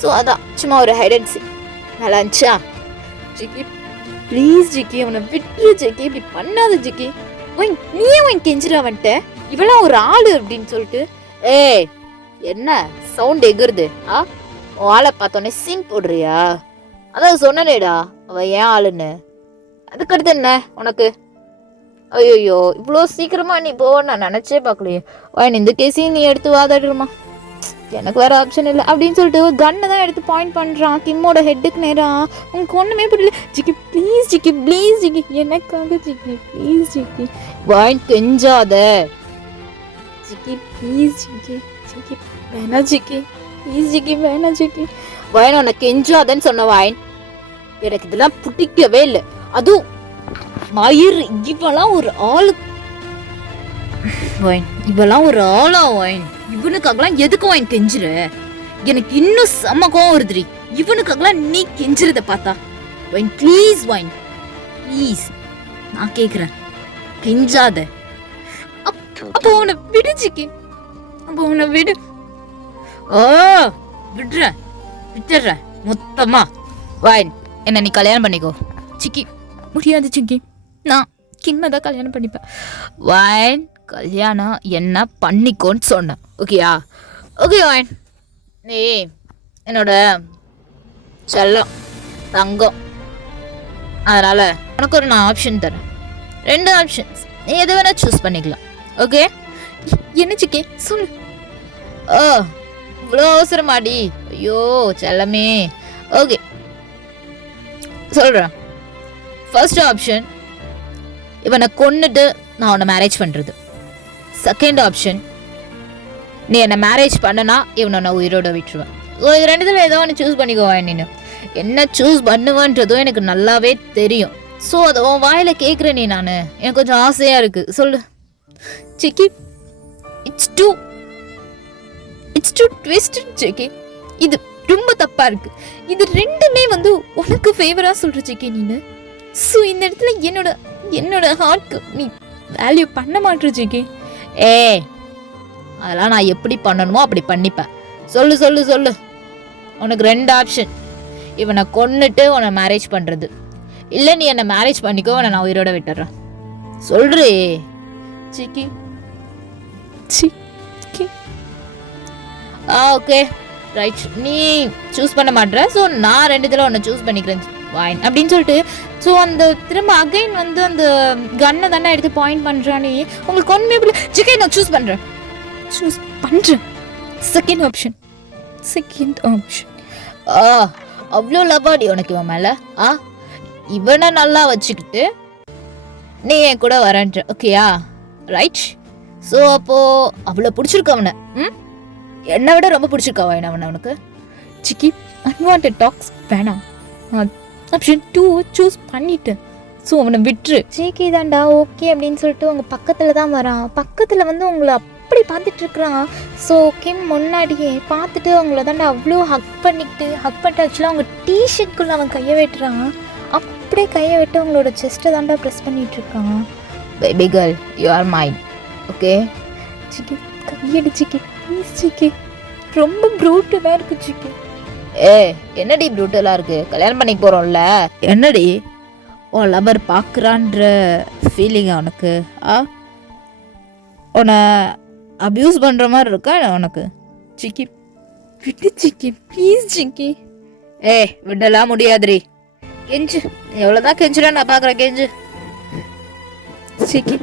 ஸோ அதான் சும்மா ஒரு ஹைட் அண்ட் சீக் நல்லா இருந்துச்சா? ஜிக்கி ப்ளீஸ் ஜிக்கி, அவனை விட்டுரு ஜிக்கி, இப்படி பண்ணாத ஜிக்கி. நீயே கெஞ்சிரா வந்துட்ட, இவெல்லாம் ஒரு ஆளு அப்படின்னு சொல்லிட்டு. என்ன சவுண்ட் எகுறுது? உன் ஆளை பார்த்தோன்னே சீன் போடுறியா? அதான் சொன்னேடா அவன் ஏன் ஆளுன்னு. அதுக்கடுத்து என்ன உனக்கு? ஐயோ இவ்வளோ சீக்கிரமா நீ போவ நான் நினைச்சே பார்க்கலையே. இந்த கேஸையும் நீ எடுத்து வாதாடுமா? எனக்கு வேற ஆப்ஷன் இல்லை அப்படின்னு சொல்லிட்டு கன்னை தான் எடுத்து பாயிண்ட் பண்றான் கிம்மோட ஹெட்டுக்கு நேரா. உங்களுக்கு ஒண்ணுமே புரியல. ஜிக்கி ப்ளீஸ் ஜிக்கி, ப்ளீஸ் ஜிக்கி, எனக்காக ஜிக்கி ப்ளீஸ் ஜிக்கி, வாயின் கெஞ்சாத ஜிக்கி ப்ளீஸ் ஜிக்கி. ஜிக்கி வேணா ஜிக்கி ப்ளீஸ் ஜிக்கி, வேணா ஜிக்கி. வாயின் உன்னை கெஞ்சாதன்னு சொன்ன வாயின், எனக்கு இதெல்லாம் பிடிக்கவே இல்லை. அதுவும் மயிர் இவெல்லாம் ஒரு ஆளு வாயின், இவெல்லாம் ஒரு ஆளா வாயின்? இவனுக்காகலாம் எதுக்கு வாயின் கெஞ்சுற? எனக்கு இன்னும் செம்ம கோவம் வருதுடி இவனுக்காகலாம் நீ கெஞ்சுறத பார்த்தா. வாயின் ப்ளீஸ் வாயின் ப்ளீஸ், நான் கேக்குறேன் கெஞ்சாத. அப்போ உன்னை விடு ஜிக்கி, அப்போ உன்னை விடு. விட்டுறேன் மொத்தமா. வாயின் என்ன நீ கல்யாணம் பண்ணிக்கோ. சிக்கி முடியாது சிக்கி, நான் கிம்மை தான் கல்யாணம் பண்ணிப்பேன். வாயின் கல்யாணம் என்ன பண்ணிக்கோன்னு சொன்னேன், ஓகேயா? ஓகே வாயின், நீ என்னோட செல்லம் தங்கம், அதனால உனக்கு ஒரு நான் ஆப்ஷன் தரேன். 2 ஆப்ஷன்ஸ், நீ எது வேணா சூஸ் பண்ணிக்கலாம், ஓகே? என்ன சிக்கி சொல்லு. இவ்வளோ அவசரமாடி? ஐயோ செல்லமே. ஓகே சொல்கிறேன். ஃபர்ஸ்ட் ஆப்ஷன், இவனை கொன்னுட்டு நான் உன்னை மேரேஜ் பண்ணுறது. செகண்ட் ஆப்ஷன், நீ என்னை மேரேஜ் பண்ணனா இவனை நான் உயிரோட விட்டுருவேன். ஸோ இது ரெண்டுத்துல ஏதோ ஒன்று சூஸ் பண்ணிக்கோ நீனு. என்ன சூஸ் பண்ணுவேன்றதும் எனக்கு நல்லாவே தெரியும். ஸோ அதை உன் வாயில கேட்குறேன் நீ. நான் எனக்கு கொஞ்சம் ஆசையா இருக்கு, சொல்லு. சிக்கி, இட்ஸ் டூ ட்விஸ்டட் சிக்கி. இது ரொம்ப தப்பா இருக்கு. இது ரெண்டுமே வந்து உனக்கு ஃபேவரா சொல்ற சிக்கி நீனு. ஸோ இந்த இடத்துல என்னோட ஹார்ட்க்கு நீ வேல்யூ பண்ண மாட்டேற சிக்கி. அதெல்லாம் நான் எப்படி பண்ணணுமோ அப்படி பண்ணிப்பேன். சொல்லு. உனக்கு 2 ஆப்ஷன். இவனை கொன்னுட்டு உன்னை மேரேஜ் பண்றது, இல்லை நீ என்னை மேரேஜ் பண்ணிக்கோ, உன்னை நான் உயிரோட விட்டுறேன். சொல்றே சிக்கி. ஓகே ரைட், நீ சூஸ் பண்ண மாட்டேற. ஸோ நான் 2 ஒன்று சூஸ் பண்ணிக்கிறேன் வாயின் அப்படின்னு சொல்லிட்டு. ஸோ அந்த திரும்ப அகைன் வந்து அந்த கன்னை தானே எடுத்து பாயிண்ட் பண்ணுறானே. உங்களுக்கு ஒன்றுமே இல்லை சிக்கி. நான் சூஸ் பண்ணுறேன். Second option. அவ்வளோ லவ்வாடி உனக்கு இவன் மேலே. இவனை நல்லா வச்சுக்கிட்டு நீ என் கூட வரன்ற, ஓகேயா? ரைட். ஸோ அப்போ அவ்வளோ பிடிச்சிருக்க அவனை. என்னை விட ரொம்ப பிடிச்சிருக்கா அவனுக்கு. சிக்கி, அன்வான்ட் டாக்ஸ் வேணாம். ஆப்ஷன் 2 சூஸ் பண்ணிட்டேன். ஸோ அவனை விட்டுரு. ஜேகே தாண்டா ஓகே அப்படின்னு சொல்லிட்டு உங்கள் பக்கத்தில் தான் வரான். பக்கத்தில் வந்து உங்களை அப்படி பார்த்துட்டு இருக்கிறான். ஸோ கிம் முன்னாடியே பார்த்துட்டு அவங்கள தாண்டா அவ்வளோ ஹக் பண்ணிட்டு ஆக்சுவலாக அவங்க டிஷர்ட்குள்ளே அவன் கையை வெட்டுறான். அப்படியே கையை விட்டு அவங்களோட செஸ்ட்டை தாண்டா ப்ரெஸ் பண்ணிட்டு இருக்கான். Baby girl, you are mine, okay? Chikki, கையடி சிக்கி, ப்ளீஸ் சிக்கி. ரொம்ப ப்ரூட்டலாக இருக்கு சிக்கி. என்னடி ப்ரூட்டலாக இருக்கு? கல்யாணம் பண்ணிக்க போகிறோம்ல. என்னடி உன் லவர் பார்க்குறான்ற ஃபீலிங் அவனுக்கு? உன்னை அப்யூஸ் பண்ணுற மாதிரி இருக்கா உனக்கு? சிக்கி விட்டு சிக்கி, ப்ளீஸ் சிக்கி. விடலாம் முடியாதுரி. கெஞ்சு, எவ்வளோதான் கெஞ்சுடா நான் பார்க்குறேன், கெஞ்சு. சிக்கி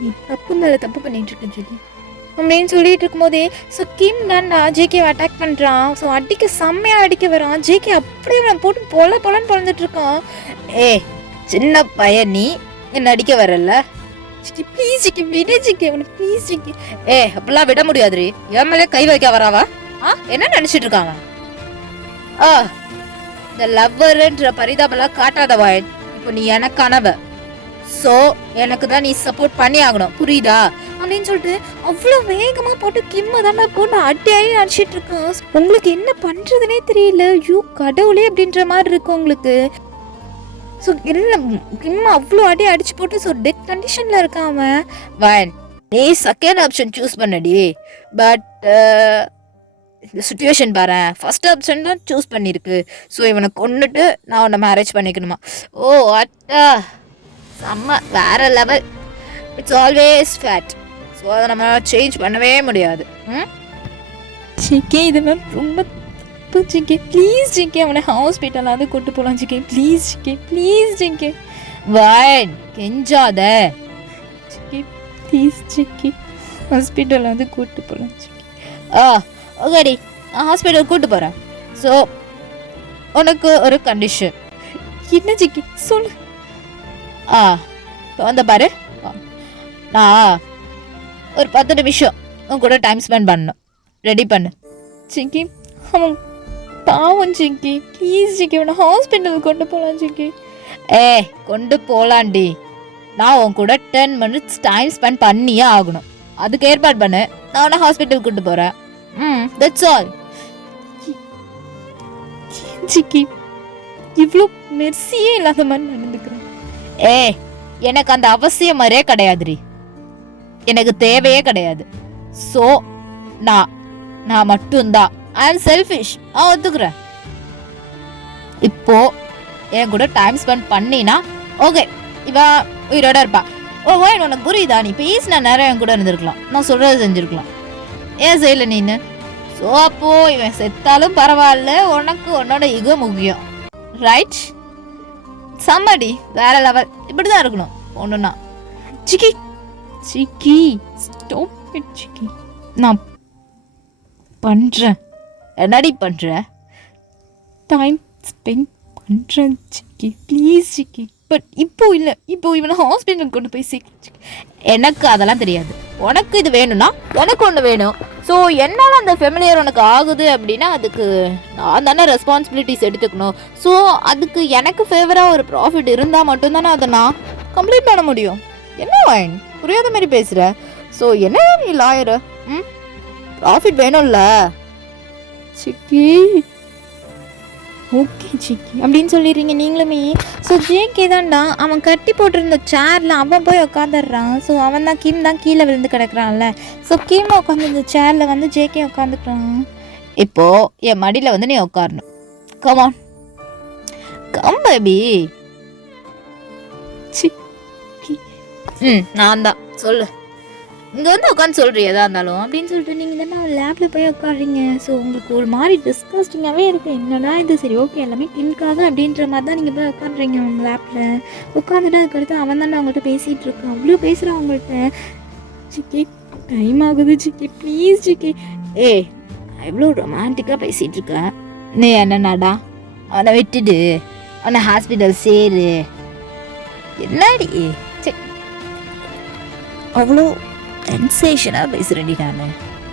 நீ தப்பு மேலே தப்பு பண்ணிட்டு இருக்க சிக்கி அப்படின்னு சொல்லிட்டு இருக்கும்போதே ஸோ கிம் தான்டா ஜேகே அட்டாக் பண்ணுறான். ஸோ அடிக்க செம்மையாக அடிக்க வரான். ஜேகே அப்படியே அவனை போட்டு பொலன்னு பொழந்துட்டு இருக்கான். சின்ன பையன் நீ என்ன அடிக்க வரல. சிக்கி ப்ளீஸ் சிக்கி, விட சிக்கி அவனை ப்ளீஸ் சிக்கி. அப்படிலாம் விட முடியாதுரி. என் மேலே கை வைக்க வராவா? என்ன நினைச்சிட்டு இருக்காங்க? இந்த லவ்வர்ன்ற பரிதாபெல்லாம் காட்டாத வாயன். இப்போ நீ எனக்கானவ. ஸோ எனக்கு தான் நீ சப்போர்ட் பண்ணி ஆகணும், புரியுதா? அப்படின்னு சொல்லிட்டு அவ்வளோ வேகமாக போட்டு கிம்மை தானே போட்டு அடியாடி அடிச்சிட்டு இருக்கான். உங்களுக்கு என்ன பண்ணுறதுனே தெரியல. யூ கடவுளே அப்படின்ற மாதிரி இருக்கு உங்களுக்கு. ஸோ என்ன கிம்மை அவ்வளோ அடிச்சு போட்டு ஸோ டெத் கண்டிஷனில் இருக்கான் அவன். வாயன், நீ செகண்ட் ஆப்ஷன் சூஸ் பண்ணடி. பட் இந்த சுச்சுவேஷன் பாரு, ஃபர்ஸ்ட் ஆப்ஷன் தான் சூஸ் பண்ணியிருக்கு. ஸோ இவனை கொன்னுட்டு நான் உன்னை மேரேஜ் பண்ணிக்கணுமா? ஓ அட்டா, செம்ம வேற level. It's always fat. So அதை நம்ம சேஞ்ச் பண்ணவே முடியாது. சிக்கே இதெல்லாம் ரொம்ப தப்பு சிக்கே. ப்ளீஸ் சிக்கே அவனை ஹாஸ்பிட்டலாவது கூட்டு போகலாம் சிக்கே. Please சிக்கே, please சிக்கே. வாயன், கெஞ்சாத சிக்கே, ப்ளீஸ் சிக்கே. ஹாஸ்பிட்டலாவது கூட்டு போகலாம் சிக்கே. ஓகேடி, நான் ஹாஸ்பிட்டல் கூட்டு போகிறேன். ஸோ உனக்கு ஒரு கண்டிஷன். என்ன சிக்கி சொல்லு. வந்த பாரு, நான் ஒரு 10 நிமிஷம் உன் கூட டைம் ஸ்பெண்ட் பண்ணணும். ரெடி பண்ணு சிக்கி. அவன் பாவம் சிக்கி, ப்ளீஸ் சிக்கி அவனை ஹாஸ்பிட்டல் கொண்டு போகலாம் சிக்கி. கொண்டு போகலாண்டி. நான் உன் கூட 10 மினிட்ஸ் டைம் ஸ்பெண்ட் பண்ணியே ஆகணும். அதுக்கு ஏற்பாடு பண்ணு. நான் உன்னை ஹாஸ்பிட்டல் கூட்டு போகிறேன். That's all. சிக்கி இவ்வளோ மெர்சியே இல்லாத மாதிரி நடந்துக்கிறேன். எனக்கு அந்த அவசியம் மாதிரியே கிடையாதுரி. எனக்கு தேவையே கிடையாது. ஸோ நான் மட்டும்தான். ஐ ஆம் செல்ஃபிஷ். ஒத்துக்கிறேன். இப்போ என் கூட டைம் ஸ்பெண்ட் பண்ணினா ஓகே, இவன் உயிரோட இருப்பா. வாய், உனக்கு புரியுதா? நீ பேசின நேரம் என் கூட இருந்திருக்கலாம். நான் சொல்றதை செஞ்சிருக்கலாம். ஏன் செய்யல நீன்னு? ஸோ அப்போ இவன் செத்தாலும் பரவாயில்ல, உனக்கு உன்னோட ஈகோ முக்கியம், ரைட்? சம்மடி வேற லெவல். இப்படிதான் இருக்கணும் ஒண்ணுன்னா. சிக்கி சிக்கி ஸ்டாப் இட் சிக்கி. நான் பண்றேன். என்னடி பண்ற? டைம் ஸ்பெண்ட் பண்றேன் சிக்கி, ப்ளீஸ் சிக்கி. பட் இப்போ இல்லை, இப்போ இவனை ஹாஸ்பிட்டலுக்கு கொண்டு போய் சேர்க்க. எனக்கு அதெல்லாம் தெரியாது. உனக்கு இது வேணும்னா உனக்கு ஒன்று வேணும். ஸோ என்னால் அந்த ஃபெமிலியர் உனக்கு ஆகுது அப்படின்னா அதுக்கு நான் தானே ரெஸ்பான்சிபிலிட்டிஸ் எடுத்துக்கணும். ஸோ அதுக்கு எனக்கு ஃபேவராக ஒரு ப்ராஃபிட் இருந்தால் மட்டும்தானே அதை நான் கம்ப்ளீட் பண்ண முடியும். என்ன வாயின் புரியாத மாதிரி பேசுகிற? ஸோ என்ன நீ லாயரு? ப்ராஃபிட் வேணும்ல சிக்கி. ஓகே சிக்கி அப்படின்னு சொல்லிடுறீங்க நீங்களுமே. ஸோ ஜேகே தான்டா அவன் கட்டி போட்டிருந்த சேரில் அவன் போய் உட்காந்துடுறான். ஸோ அவன் தான் கிம் தான் கீழே விழுந்து கிடக்குறான்ல. ஸோ கிம் உட்காந்து இந்த சேரில் வந்து ஜேகே உட்காந்துக்கிறான். இப்போது என் மடியில் வந்து நீ உட்காரணும். Come on come baby. நான் தான் சொல்லு. இங்கே வந்து உட்காந்து சொல்கிறீ எதா இருந்தாலும் அப்படின்னு சொல்லிட்டு நீங்கள் தானே அவன் லேபில் போய் உட்காடுறீங்க. ஸோ உங்களுக்கு ஒரு மாதிரி டிஸ்கஸ்டிங்காகவே இருக்குது. என்னடா இது, சரி ஓகே எல்லாமே கிம்காக அப்படின்ற மாதிரி தான் நீங்கள் போய் உட்காடுறீங்க அவங்க லேப்பில். உட்காந்துட்டு அதுக்கடுத்து அவன் தானே அவங்கள்ட்ட பேசிகிட்டு இருக்கான். அவ்வளோ பேசுகிறான் அவங்கள்ட்ட. சிக்கி டைம் ஆகுது சிக்கி ப்ளீஸ் சிக்கி. எவ்வளோ ரொமான்டிக்காக பேசிகிட்டு இருக்க நீ. என்னன்னாடா அவனை விட்டுடு, அவனை ஹாஸ்பிட்டல் சேரு. என்னடி அவ்வளோ சென்சேஷனாக பேசுகிறேன்டி நான்.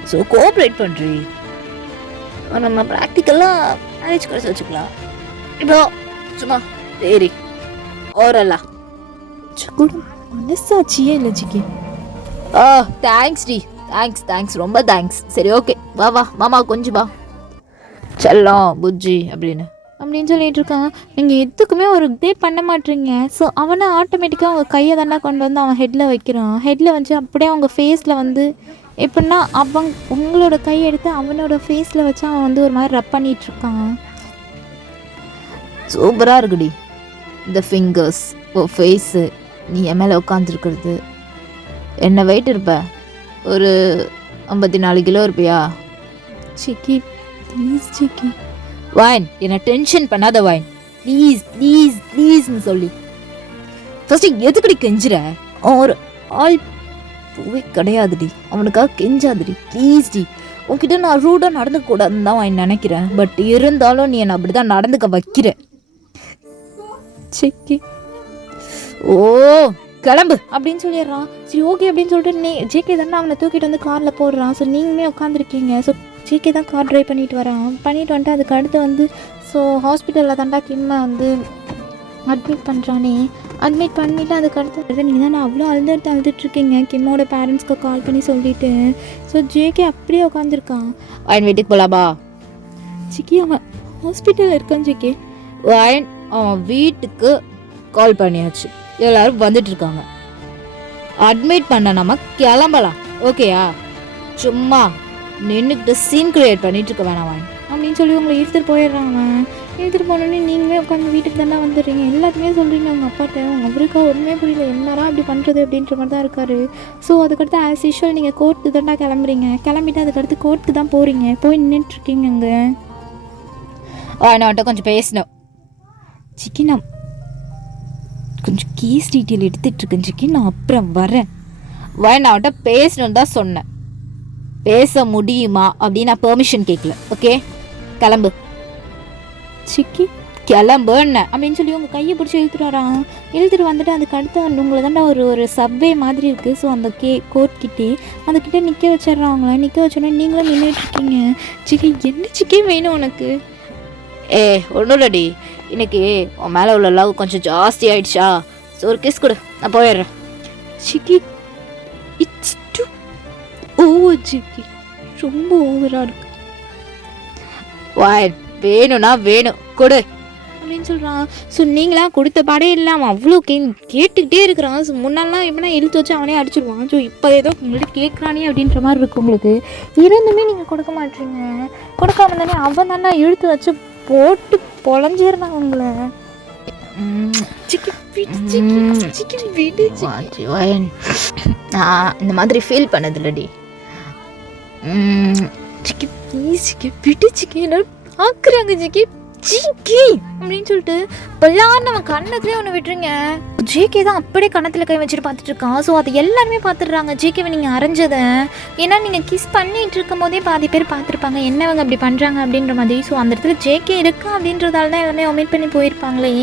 ஸோ கோஆப்ரேட் பண்ணுறி. நம்ம ப்ராக்டிக்கலாக மேரேஜ் கடைசி வச்சுக்கலாம். இப்போ சும்மா சரி ஓரலா கூட மனசாட்சியே இல்லை ஜிக்கி. தேங்க்ஸ் டி, தேங்க்ஸ் ரொம்ப தேங்க்ஸ். சரி ஓகே வா வா மாமா கொஞ்சம் வா செல்லம் புஜ்ஜி அப்படின்னு சொல்லிட்டு இருக்கான். நீங்கள் எதுக்குமே ஒரு இதே பண்ண மாட்டீங்க. ஸோ அவனை ஆட்டோமேட்டிக்காக அவங்க கையை தானே கொண்டு வந்து அவன் ஹெட்டில் வைக்கிறான். ஹெட்டில் வச்சு அப்படியே அவங்க ஃபேஸில் வந்து எப்படின்னா உங்களோட கையை எடுத்து அவனோட ஃபேஸில் வச்சு அவன் வந்து ஒரு மாதிரி ரப் பண்ணிகிட்ருக்கான். சூப்பராக இருக்குடி இந்த ஃபிங்கர்ஸ், ஓ ஃபேஸு, நீ என் மேலே உட்காந்துருக்கிறது. என்ன வெயிட் இருப்ப? ஒரு 54 கிலோ இருப்பியா? சிக்கி ப்ளீஸ் சிக்கி. வாயின் என்னை டென்ஷன் பண்ணாத வாயின், ப்ளீஸ் ப்ளீஸ் ப்ளீஸ்ன்னு சொல்லி ஃபஸ்ட்டு எதுக்கடி கெஞ்சுற? ஒரு ஆள் பூவே கிடையாதுடி, அவனுக்காக கெஞ்சாதுடி ப்ளீஸ் டி. உன்கிட்ட நான் ரூடாக நடந்துக்கூடாதுன்னு தான் வாயின் நினைக்கிறேன். பட் இருந்தாலும் நீ என்னை அப்படி தான் நடந்துக்க வைக்கிற. சிக்கி ஓ கிளம்பு அப்படின்னு சொல்லிடுறான். சரி ஓகே அப்படின்னு சொல்லிட்டு ஜேகே தானே அவனை தூக்கிட்டு வந்து காரில் போடுறான். ஸோ நீங்களுமே உட்காந்துருக்கீங்க. ஸோ ஜேகே தான் கார் ட்ரைவ் பண்ணிட்டு வந்துட்டு அதுக்கு அடுத்து வந்து ஸோ ஹாஸ்பிட்டலில் தாண்டா கிம்மை வந்து அட்மிட் பண்ணுறானே. அட்மிட் பண்ணிவிட்டு அதுக்கு அடுத்து நீங்கள் தானே அவ்வளோ அழுதுட்ருக்கீங்க கிம்மோட பேரண்ட்ஸ்க்கு கால் பண்ணி சொல்லிவிட்டு. ஸோ ஜேகே அப்படியே உட்காந்துருக்கான். வாயின் வீட்டுக்கு போகலாமா? சிக்கி அவன் ஹாஸ்பிட்டலில் இருக்கான் ஜேகே. வாயின் அவன் வீட்டுக்கு கால் பண்ணியாச்சு, எல்லோரும் வந்துட்டுருக்காங்க. அட்மிட் பண்ண நம்ம கிளம்பலாம் ஓகேயா? சும்மா நின்றுக்கிட்டு சீன் கிரியேட் பண்ணிட்டு இருக்க வேணாம் வாயின் அப்படின்னு சொல்லி உங்களை இழுத்துட்டு போயிடுறாங்க. இழுத்துட்டு போனோடனே நீங்களே உட்காந்து வீட்டுக்கு தானே வந்துடுறீங்க. எல்லாத்துக்குமே சொல்கிறீங்க அவங்க அப்பாட்ட. அவருக்கா ஒன்றுமே புரியல, என்னடா அப்படி பண்ணுறது அப்படின்ற மாதிரி தான் இருக்காரு. ஸோ அதுக்கடுத்து ஆஸ் யூஷுவல் நீங்கள் கோர்ட்டு தாண்டா கிளம்புறீங்க. கிளம்பிட்டு அதுக்கடுத்து கோர்ட்டுக்கு தான் போகிறீங்க. போய் நின்றுட்டுருக்கீங்க அங்கே. அவன்கிட்ட கொஞ்சம் பேசணும் சிக்கி. நான் கொஞ்சம் கேஸ் டீட்டெயில் எடுத்துகிட்ருக்கேன் சிக்கி, நான் அப்புறம் வரேன். வாயின் அவன்கிட்ட பேசணுன்னு தான் சொன்னேன். பேச முடியுமா அப்படின்னு நான் பெர்மிஷன் கேட்கல. ஓகே கிளம்பு சிக்கி கிளம்புன்னு அப்படின்னு சொல்லி உங்கள் கையை பிடிச்சி இழுத்துட்டு வந்துட்டு அதுக்கு அடுத்து உங்களை தாண்டா ஒரு சப்வே மாதிரி இருக்குது. ஸோ அந்த கோர்ட்கிட்டே அதுக்கிட்டே நிற்க வச்சிட்றான். அவங்கள நிற்க வச்சோன்னே நீங்களும் நின்றுட்டுருக்கீங்க. சிக்கி என்ன சிக்கி வேணும் உனக்கு? ஒன்றும் இல்லடி, இன்னைக்கு உன் மேலே உள்ள லவ் கொஞ்சம் ஜாஸ்தி ஆயிடுச்சா. ஸோ ஒரு கிஸ் கொடு, நான் போயிடுறேன். சிக்கி இட்ஸ் டூ ஓவர் சிக்கி, ரொம்ப ஓவராக இருக்கு. வாயின் வேணும்னா வேணும் கொடு அப்படின்னு சொல்கிறான். ஸோ நீங்களாம் கொடுத்த பாடே இல்லாமல் அவ்வளோ கேட்டுக்கிட்டே இருக்கிறான். ஸோ முன்னாலாம் எப்படின்னா இழுத்து வச்சு அவனே அடிச்சிடுவான். ஸோ இப்போ ஏதோ உங்கள்கிட்ட கேட்குறானே அப்படின்ற மாதிரி இருக்கு உங்களுக்கு. இருந்துமே நீங்கள் கொடுக்க மாட்டீங்க. கொடுக்காம தானே அவன் தானே இழுத்து வச்சு போட்டு பொழஞ்சிடுறான் உங்களை. நான் இந்த மாதிரி ஃபீல் பண்ணதில்லடி. சிக்கி ப்ளீஸ் சிக்கி விட்டு சிக்கி எல்லாரும் பார்க்குறாங்க சிக்கி ஜிகே அப்படின்னு சொல்லிட்டு பல்லான்னு அவன் கண்ணத்துலேயே ஒன்று விட்டுருங்க. ஜேகே தான் அப்படியே கண்ணத்தில் கை வச்சுட்டு பார்த்துட்டு இருக்கான். ஸோ அது எல்லாருமே பார்த்துடுறாங்க ஜேகேவை நீங்கள் அரைஞ்சதை. ஏன்னா நீங்கள் கிஸ் பண்ணிட்டு இருக்கும் போதே பாதி பேர் பார்த்துருப்பாங்க என்னவங்க அப்படி பண்ணுறாங்க அப்படின்ற மாதிரி. ஸோ அந்த இடத்துல ஜேகே இருக்கா அப்படின்றதால தான் எல்லாமே ஒமிட் பண்ணி போயிருப்பாங்களே.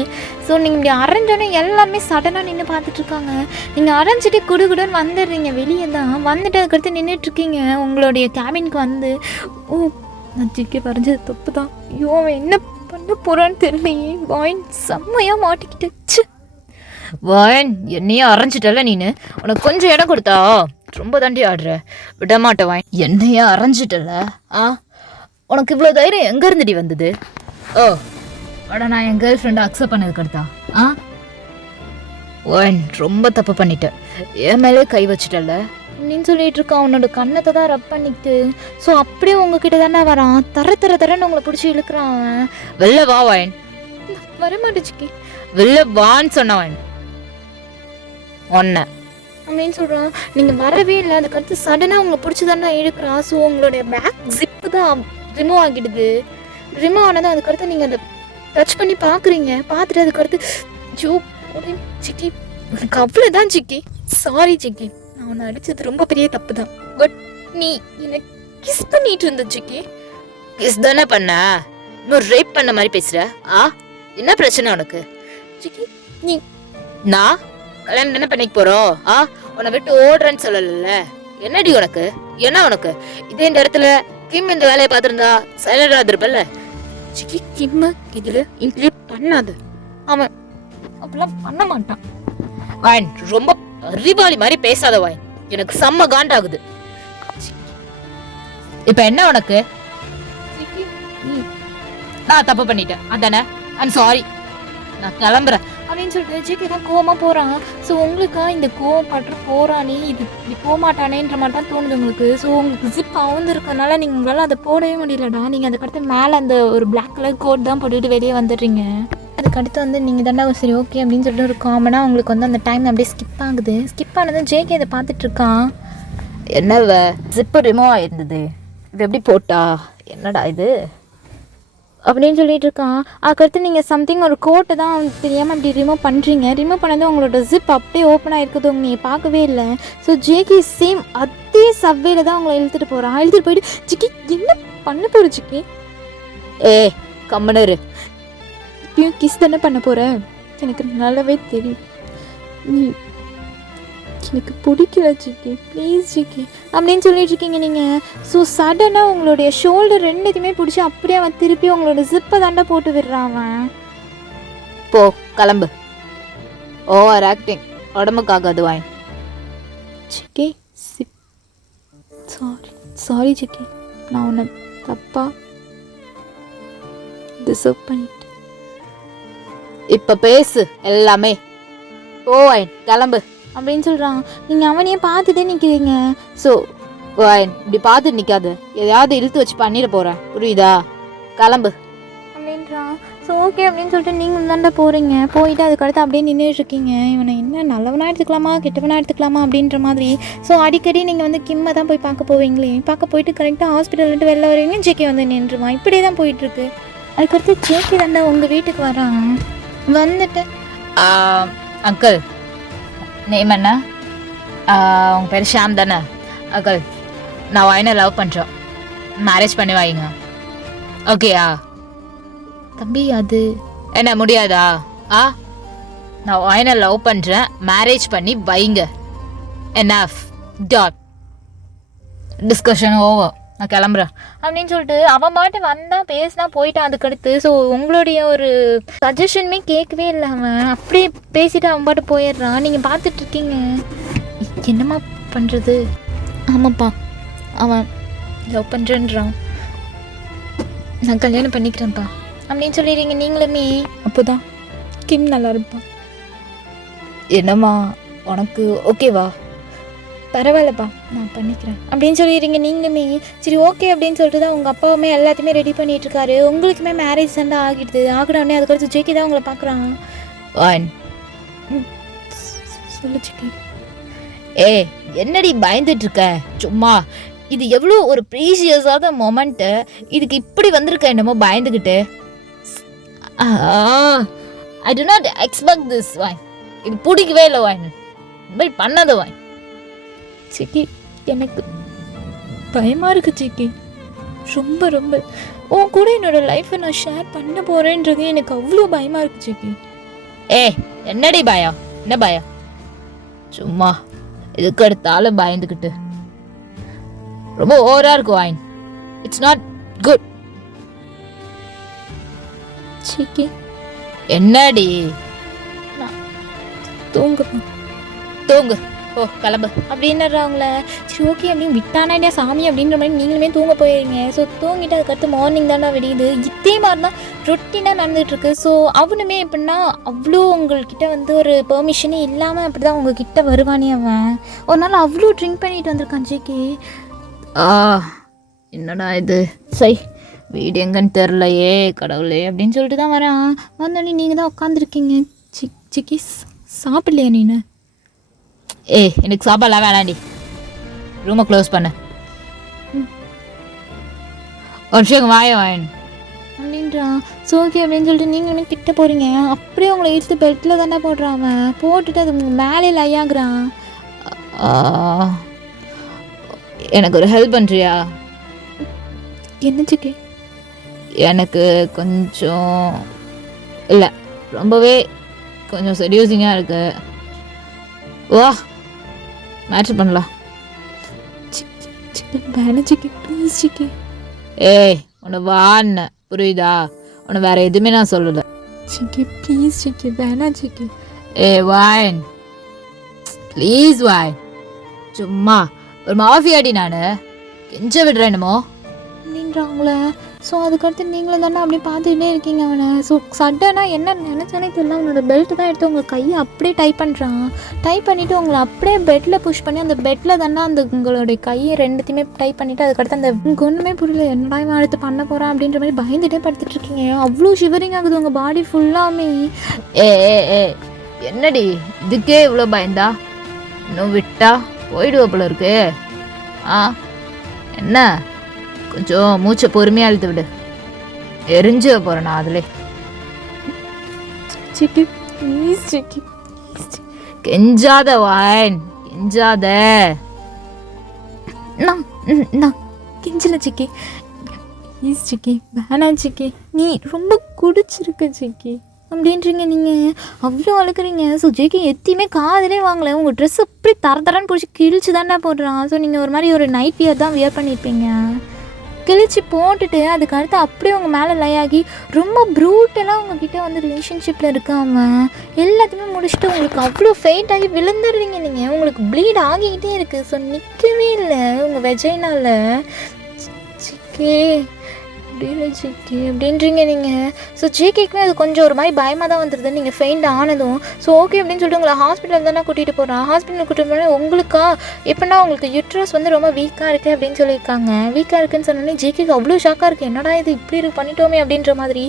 ஸோ நீங்கள் இப்படி அரைஞ்சோன்னே எல்லாருமே சடனாக நின்று பார்த்துட்ருக்காங்க. நீங்கள் அரைஞ்சிட்டு குடுகுடுன்னு வந்துடுறீங்க வெளியே தான். வந்துட்டு அதுக்கடுத்து நின்றுட்டுருக்கீங்க உங்களுடைய கேபினுக்கு வந்து. ஓ நான் ஜிகே வரைஞ்சது தப்பு தான். ஐயோ அவன் என்ன பண்ண போகிறான்னு தெரியலையே. வாயின் செம்மையாக மாட்டிக்கிட்டு. வாயன் என்னையே அரைஞ்சிட்டல நீனு. உனக்கு கொஞ்சம் இடம் கொடுத்தா ரொம்ப தாண்டி ஆடுற. விட மாட்டேன் வாயன். என்னையே அரைஞ்சிட்டல. உனக்கு இவ்வளோ தைரியம் எங்க இருந்துடி வந்தது? ஓ அட நான் என் கேர்ள் ஃப்ரெண்டை அக்செப்ட் பண்ணதுக்கு அடுத்தா? வாயன் ரொம்ப தப்பு பண்ணிட்டேன். என் மேலே கை வச்சிட்டல அப்படின்னு சொல்லிட்டு இருக்கான். அவனோட கண்ணத்தை தான் ரப் பண்ணிக்கிட்டு. ஸோ அப்படியே உங்ககிட்ட தானே வரான். தரன்னு உங்களை பிடிச்சி இழுக்கிறான். வெளில வா வாயன். வரமாட்டுச்சுக்கி. வெளில வான்னு சொன்னவன் ஒன்ன அப்படின்னு சொல்கிறான். நீங்கள் வரவே இல்லை. அதுக்கடுத்து சடனாக உங்களை பிடிச்சி தானே இழுக்கிறான். ஸோ உங்களுடைய பேக் ஜிப்பு தான் ரிமூவ் ஆகிடுது. ரிமூவ் ஆனதும் அதுக்கடுத்து நீங்கள் அதை டச் பண்ணி பார்க்குறீங்க. பார்த்துட்டு அதுக்கடுத்து ஜோ சிக்கி எனக்கு அவ்வளோதான் சிக்கி. சாரி சிக்கி, நான் உன்னை அடித்தது ரொம்ப பெரிய தப்பு தான். பட் நீ என்னை கிஸ் பண்ணிட்டு இருந்த சிக்கி. கிஸ் தானே பண்ண? இன்னும் ரேப் பண்ண மாதிரி பேசுற? என்ன பிரச்சனை உனக்கு? சிக்கி நீ நான் கல்யாணம் என்ன பண்ணிக்க போறோம்? உன்னை விட்டு ஓடுறேன்னு சொல்லல. என்னடி உனக்கு? என்ன உனக்கு? இதே இந்த இடத்துல கிம் இந்த வேலையை பார்த்துருந்தா சைலண்டா இருந்திருப்பல்ல. சிக்கி கிம்ம இதில் இன்க்ளூட் பண்ணாது. அவன் அப்படிலாம் பண்ண மாட்டான். வாயன் ரொம்ப அறிவாளி மாதிரி பேசாத வாயன். எனக்கு செம்ம காண்டாகுது. இப்ப என்ன உனக்கு? நான் தப்பு பண்ணிட்டேன் அதானே? ஐம் சாரி, நான் கிளம்புறேன் அப்படின்னு சொல்லிட்டு ஜிகே தான் கோவமாக போகிறான். ஸோ உங்களுக்கா இந்த கோவம் பட்டு போகிறானே இது இப்படி போக மாட்டானேன்ற மாதிரி தான் தோணுது உங்களுக்கு. ஸோ உங்களுக்கு ஜிப் அவந்துருக்கனால நீங்கள் உங்களால் அதை போடவே முடியலடா. நீங்கள் அதுக்கடுத்து மேலே அந்த ஒரு பிளாக் கலர் கோட் தான் போட்டுட்டு வெளியே வந்துடுறீங்க. அதுக்கடுத்து வந்து நீங்கள் தானே சரி ஓகே அப்படின்னு சொல்லிட்டு ஒரு காமனாக உங்களுக்கு வந்து அந்த டைம் அப்படியே ஸ்கிப் ஆகுது. ஸ்கிப் ஆனதும் ஜேகே இதை பார்த்துட்ருக்கான். என்னவ ஜிப்பு ரிமூவ் ஆயிருந்தது, இது எப்படி போட்டா? என்னடா இது அப்படின்னு சொல்லிட்டு இருக்கான். அதுக்கடுத்து நீங்கள் சம்திங் ஒரு கோட்டை தான் தெரியாமல் அப்படி ரிமூவ் பண்ணுறீங்க. ரிமூவ் பண்ணது உங்களோட ஜிப் அப்படியே ஓப்பன் ஆகிருக்குது. உங்க நீங்கள் பார்க்கவே இல்லை. ஸோ ஜேகே சேம் அதே சவ்வேல தான் உங்களை இழுத்துட்டு போகிறான். இழுத்துட்டு போயிட்டு சிக்கி என்ன பண்ண போகிற சிக்கி? கம்மனரு இப்பயும் கிஸ் தானே பண்ண போகிறேன். எனக்கு நல்லாவே தெரியும். நீ எனக்கு பிடிக்கல சிக்கி, ப்ளீஸ் சிக்கி அப்படின்னு சொல்லிட்டு இருக்கீங்க நீங்கள். ஸோ சடனாக உங்களுடைய ஷோல்டர் ரெண்டுத்தையுமே பிடிச்சி அப்படியே அவன் திருப்பி உங்களோட ஜிப்பை தாண்டா போட்டு விடுறான் அவன். போ கிளம்பு. ஓவர் ஆக்டிங் உடம்புக்காகாது வாயின். சிக்கி சாரி சிக்கி, நான் உன்னை தப்பா டிசர்வ் பண்ணிட்டேன். இப்போ பேசு எல்லாமே. ஓ வாயின் கிளம்பு அப்படின்னு சொல்கிறான். நீங்கள் அவனையே பார்த்துட்டே நிற்கிறீங்க. ஸோ வாயின் இப்படி பார்த்துட்டு நிற்காது, எதையாவது இழுத்து வச்சு பண்ணிட போகிறேன், புரியுதா? கிளம்பு அப்படின்றான். ஸோ ஓகே அப்படின்னு சொல்லிட்டு நீங்கள் தாண்டா போகிறீங்க. போயிட்டு அதுக்கடுத்து அப்படியே நின்றுட்டுருக்கீங்க. இவனை என்ன நல்லவனாக எடுத்துக்கலாமா கெட்டவனாக எடுத்துக்கலாமா அப்படின்ற மாதிரி. ஸோ அடிக்கடி நீங்கள் வந்து கிம்மை தான் போய் பார்க்க போவீங்களே. பார்க்க போயிட்டு கரெக்டாக ஹாஸ்பிட்டல்ட்டு வெளில வருவீங்க. ஜேகே வந்து நின்றுவான். இப்படியே தான் போயிட்டுருக்கு. அதுக்கடுத்து ஜேகே தாண்டா உங்கள் வீட்டுக்கு வரான். வந்துட்டு அங்கிள் நேம் என்ன? உங்கள் பேர் ஷாம் தானே? அங்கிள் நான் வாயினை லவ் பண்ணுறோம், மேரேஜ் பண்ணி வைங்க, ஓகேயா? தம்பி அது என்ன முடியாதா? நான் வாயினை லவ் பண்ணுறேன், மேரேஜ் பண்ணி வைங்க. என்எஃப் டாட் டிஸ்கஷன் ஓவர், நான் கிளம்புறேன் அப்படின்னு சொல்லிட்டு அவன் பாட்டு வந்தான் பேசினா போயிட்டான். அதுக்கடுத்து ஸோ உங்களுடைய ஒரு சஜஷனுமே கேட்கவே இல்லை. அவன் அப்படியே பேசிட்டு அவன் பாட்டு போயிடுறான். நீங்கள் பார்த்துட்ருக்கீங்க என்னம்மா பண்ணுறது. ஆமாப்பா அவன் லவ் பண்ணுறேன்றான். நான் கல்யாணம் பண்ணிக்கிறேன்ப்பா அப்படின்னு சொல்லிடுறீங்க நீங்களுமே. அப்போ தான் கிம் நல்லா இருப்பான். என்னம்மா உனக்கு ஓகேவா? பரவாயில்லப்பா நான் பண்ணிக்கிறேன் அப்படின்னு சொல்லிடுறீங்க நீங்களுமே. சரி ஓகே அப்படின்னு சொல்லிட்டு தான் உங்கள் அப்பாவுமே எல்லாத்தையுமே ரெடி பண்ணிகிட்ருக்காரு. உங்களுக்குமே மேரேஜ் சண்டை ஆகிடுது. ஆகிடவுடனே அதுக்கடுத்து ஜேகே தான் உங்களை பார்க்குறான். சொல்லு ஜேகே. என்னடி பயந்துட்டு இருக்க? சும்மா இது எவ்வளோ ஒரு ப்ரீஷியஸான மொமெண்ட்டு, இதுக்கு இப்படி வந்திருக்க என்னமோ பயந்துக்கிட்டு. ஐ டு நாட் எக்ஸ்பெக்ட் திஸ் வாய். இது பிடிக்கவே இல்லை வாய். இந்த மாதிரி பண்ணாத வாய். சிக்கி எனக்கு பயமாக இருக்குது சிக்கி, ரொம்ப ரொம்ப. உன் கூட என்னோடய லைஃப்பை நான் ஷேர் பண்ண போகிறேன்றது எனக்கு அவ்வளோ பயமாக இருக்குது சிக்கி. என்னடி பயம்? என்ன பயம்? சும்மா இதுக்கு எடுத்தாலும் பயந்துக்கிட்டு ரொம்ப ஓவரா இருக்கு வாயின். It's not good. சிக்கி என்னடி? தூங்கு தூங்கு, ஓ கிளம்பு அப்படின்னுறாங்களே. சரி ஓகே அப்படின்னு விட்டானா சாமி அப்படின்ற மாதிரி நீங்களுமே தூங்க போயிருங்க. ஸோ தூங்கிட்டு அதுக்கடுத்து மார்னிங் தானே விடியுது. இதே மாதிரி தான் ரொட்டீனாக நடந்துகிட்ருக்கு. ஸோ அவனுமே எப்படின்னா அவ்வளோ உங்கள்கிட்ட வந்து ஒரு பெர்மிஷனே இல்லாமல் அப்படி தான் உங்ககிட்ட வருவானே அவன். ஒரு நாள் அவ்வளோ ட்ரிங்க் பண்ணிட்டு வந்திருக்கான் ஜேகே. என்னடா இது, சை வீடு எங்கன்னு தெரிலையே கடவுளே அப்படின்னு சொல்லிட்டு தான் வரேன். வந்தோடனே நீங்கள் தான் உட்காந்துருக்கீங்க. சிக்கி சாப்பிடலையா நீனு? எனக்கு சாப்பாடுலாம் வேணாண்டி, ரூமை க்ளோஸ் பண்ண. ஒரு விஷயம் வாயன் அப்படின்றான். ஸோ ஓகே அப்படின்னு சொல்லிட்டு நீங்களுமே கிட்ட போகிறீங்க. அப்படியே உங்களை இழுத்து பெட்டில் தானே போடுறான் அவன். போட்டுட்டு அது மேலே லையாகிறான். எனக்கு ஒரு ஹெல்ப் பண்ணுறியா? என்ன சிக்கி? எனக்கு கொஞ்சம் இல்லை ரொம்பவே கொஞ்சம் செடியூசிங்காக இருக்கு. வா மேட்ரு பண்ணலாம். வேணாம் சிக்கி, ப்ளீஸ் சிக்கி. உன்னை வான்னு புரியுதா? உன்னை வேற எதுவுமே நான் சொல்லலை. சிக்கி ப்ளீஸ் சிக்கி, வேணாம் சிக்கி. வாயன் ப்ளீஸ் வாய். சும்மா ஒரு மாஃபியாடி நான் கெஞ்ச விடுறேன் என்னமோ அப்படின்றாங்களே. ஸோ அதுக்கடுத்து நீங்களும் தானே அப்படியே பார்த்துக்கிட்டே இருக்கீங்க அவனை. ஸோ சடனாக என்ன நினச்சானே தெரியல, அவனோட பெல்ட்டு தான் எடுத்து உங்கள் கையை அப்படியே டைப் பண்ணுறான். டைப் பண்ணிவிட்டு உங்களை அப்படியே பெட்டில் புஷ் பண்ணி அந்த பெட்டில் தானே அந்த உங்களுடைய கையை ரெண்டுத்தையுமே டைப் பண்ணிவிட்டு அதுக்கடுத்து அந்த ஒன்றுமே புரியல, என்னடா இவன் அடுத்து பண்ண போகிறான் அப்படின்ற மாதிரி பயந்துகிட்டே படுத்துட்டு இருக்கீங்க. அவ்வளோ ஷிவரிங் ஆகுது உங்கள் பாடி ஃபுல்லாமே. என்னடி இதுக்கே இவ்வளோ பயந்தா? இன்னும் விட்டா போயிடுவ போல இருக்கு. என்ன கொஞ்சம் மூச்சை பொறுமையாக இழுத்து விடு, எரிஞ்சு போகிறேன் நான் அதில். சிக்கி ப்ளீஸ் சிக்கி, கெஞ்சாத வாயன் கெஞ்சாத. நான் கெஞ்சல சிக்கி, ப்ளீஸ் சிக்கி வேணாம் சிக்கி. நீ ரொம்ப குடிச்சிருக்க சிக்கி அப்படின்றீங்க. நீங்கள் அவ்வளோ அழுக்கிறீங்க. ஸோ ஜேகே எத்தையுமே காதலே வாங்கலை. உங்கள் ட்ரெஸ் அப்படி தரன்னு பிடிச்சி கிழிச்சு தானே போடுறான். ஸோ நீங்கள் ஒரு மாதிரி ஒரு நைட் வியர் தான் வியர் பண்ணியிருப்பீங்க. கிழிச்சு போட்டுட்டு அதுக்கு அடுத்து அப்படியே உங்கள் மேலே லையாகி ரொம்ப ப்ரூட்டெல்லாம் உங்ககிட்ட வந்து ரிலேஷன்ஷிப்பில் இருக்காமல் எல்லாத்தையுமே முடிச்சுட்டு உங்களுக்கு அவ்வளோ ஃபெயிட் ஆகி விழுந்துடுறீங்க. நீங்கள் உங்களுக்கு ப்ளீட் ஆகிக்கிட்டே இருக்குது. ஸோ நிற்கவே இல்லை உங்கள் வெஜைனால. சிக்கே அப்படியே சிக்கி அப்படின்றீங்க நீங்கள். ஸோ ஜேகேக்குமே அது கொஞ்சம் ஒரு மாதிரி பயமாக தான் வந்துடுது நீங்கள் ஃபெயிண்ட் ஆனதும். ஸோ ஓகே அப்படின்னு சொல்லிட்டு உங்களை ஹாஸ்பிட்டல் தானே கூட்டிகிட்டு போகிறான். ஹாஸ்பிட்டல் கூட்டிகிட்டு போனால் உங்களுக்கா எப்படின்னா உங்களுக்கு யூட்ரஸ் வந்து ரொம்ப வீக்காக இருக்குது அப்படின்னு சொல்லியிருக்காங்க. வீக்காக இருக்குன்னு சொன்னோன்னே ஜேகேக்கு அவ்வளோ ஷாக்காக இருக்குது. என்னடா இது இப்படி பண்ணிட்டோமே அப்படின்ற மாதிரி.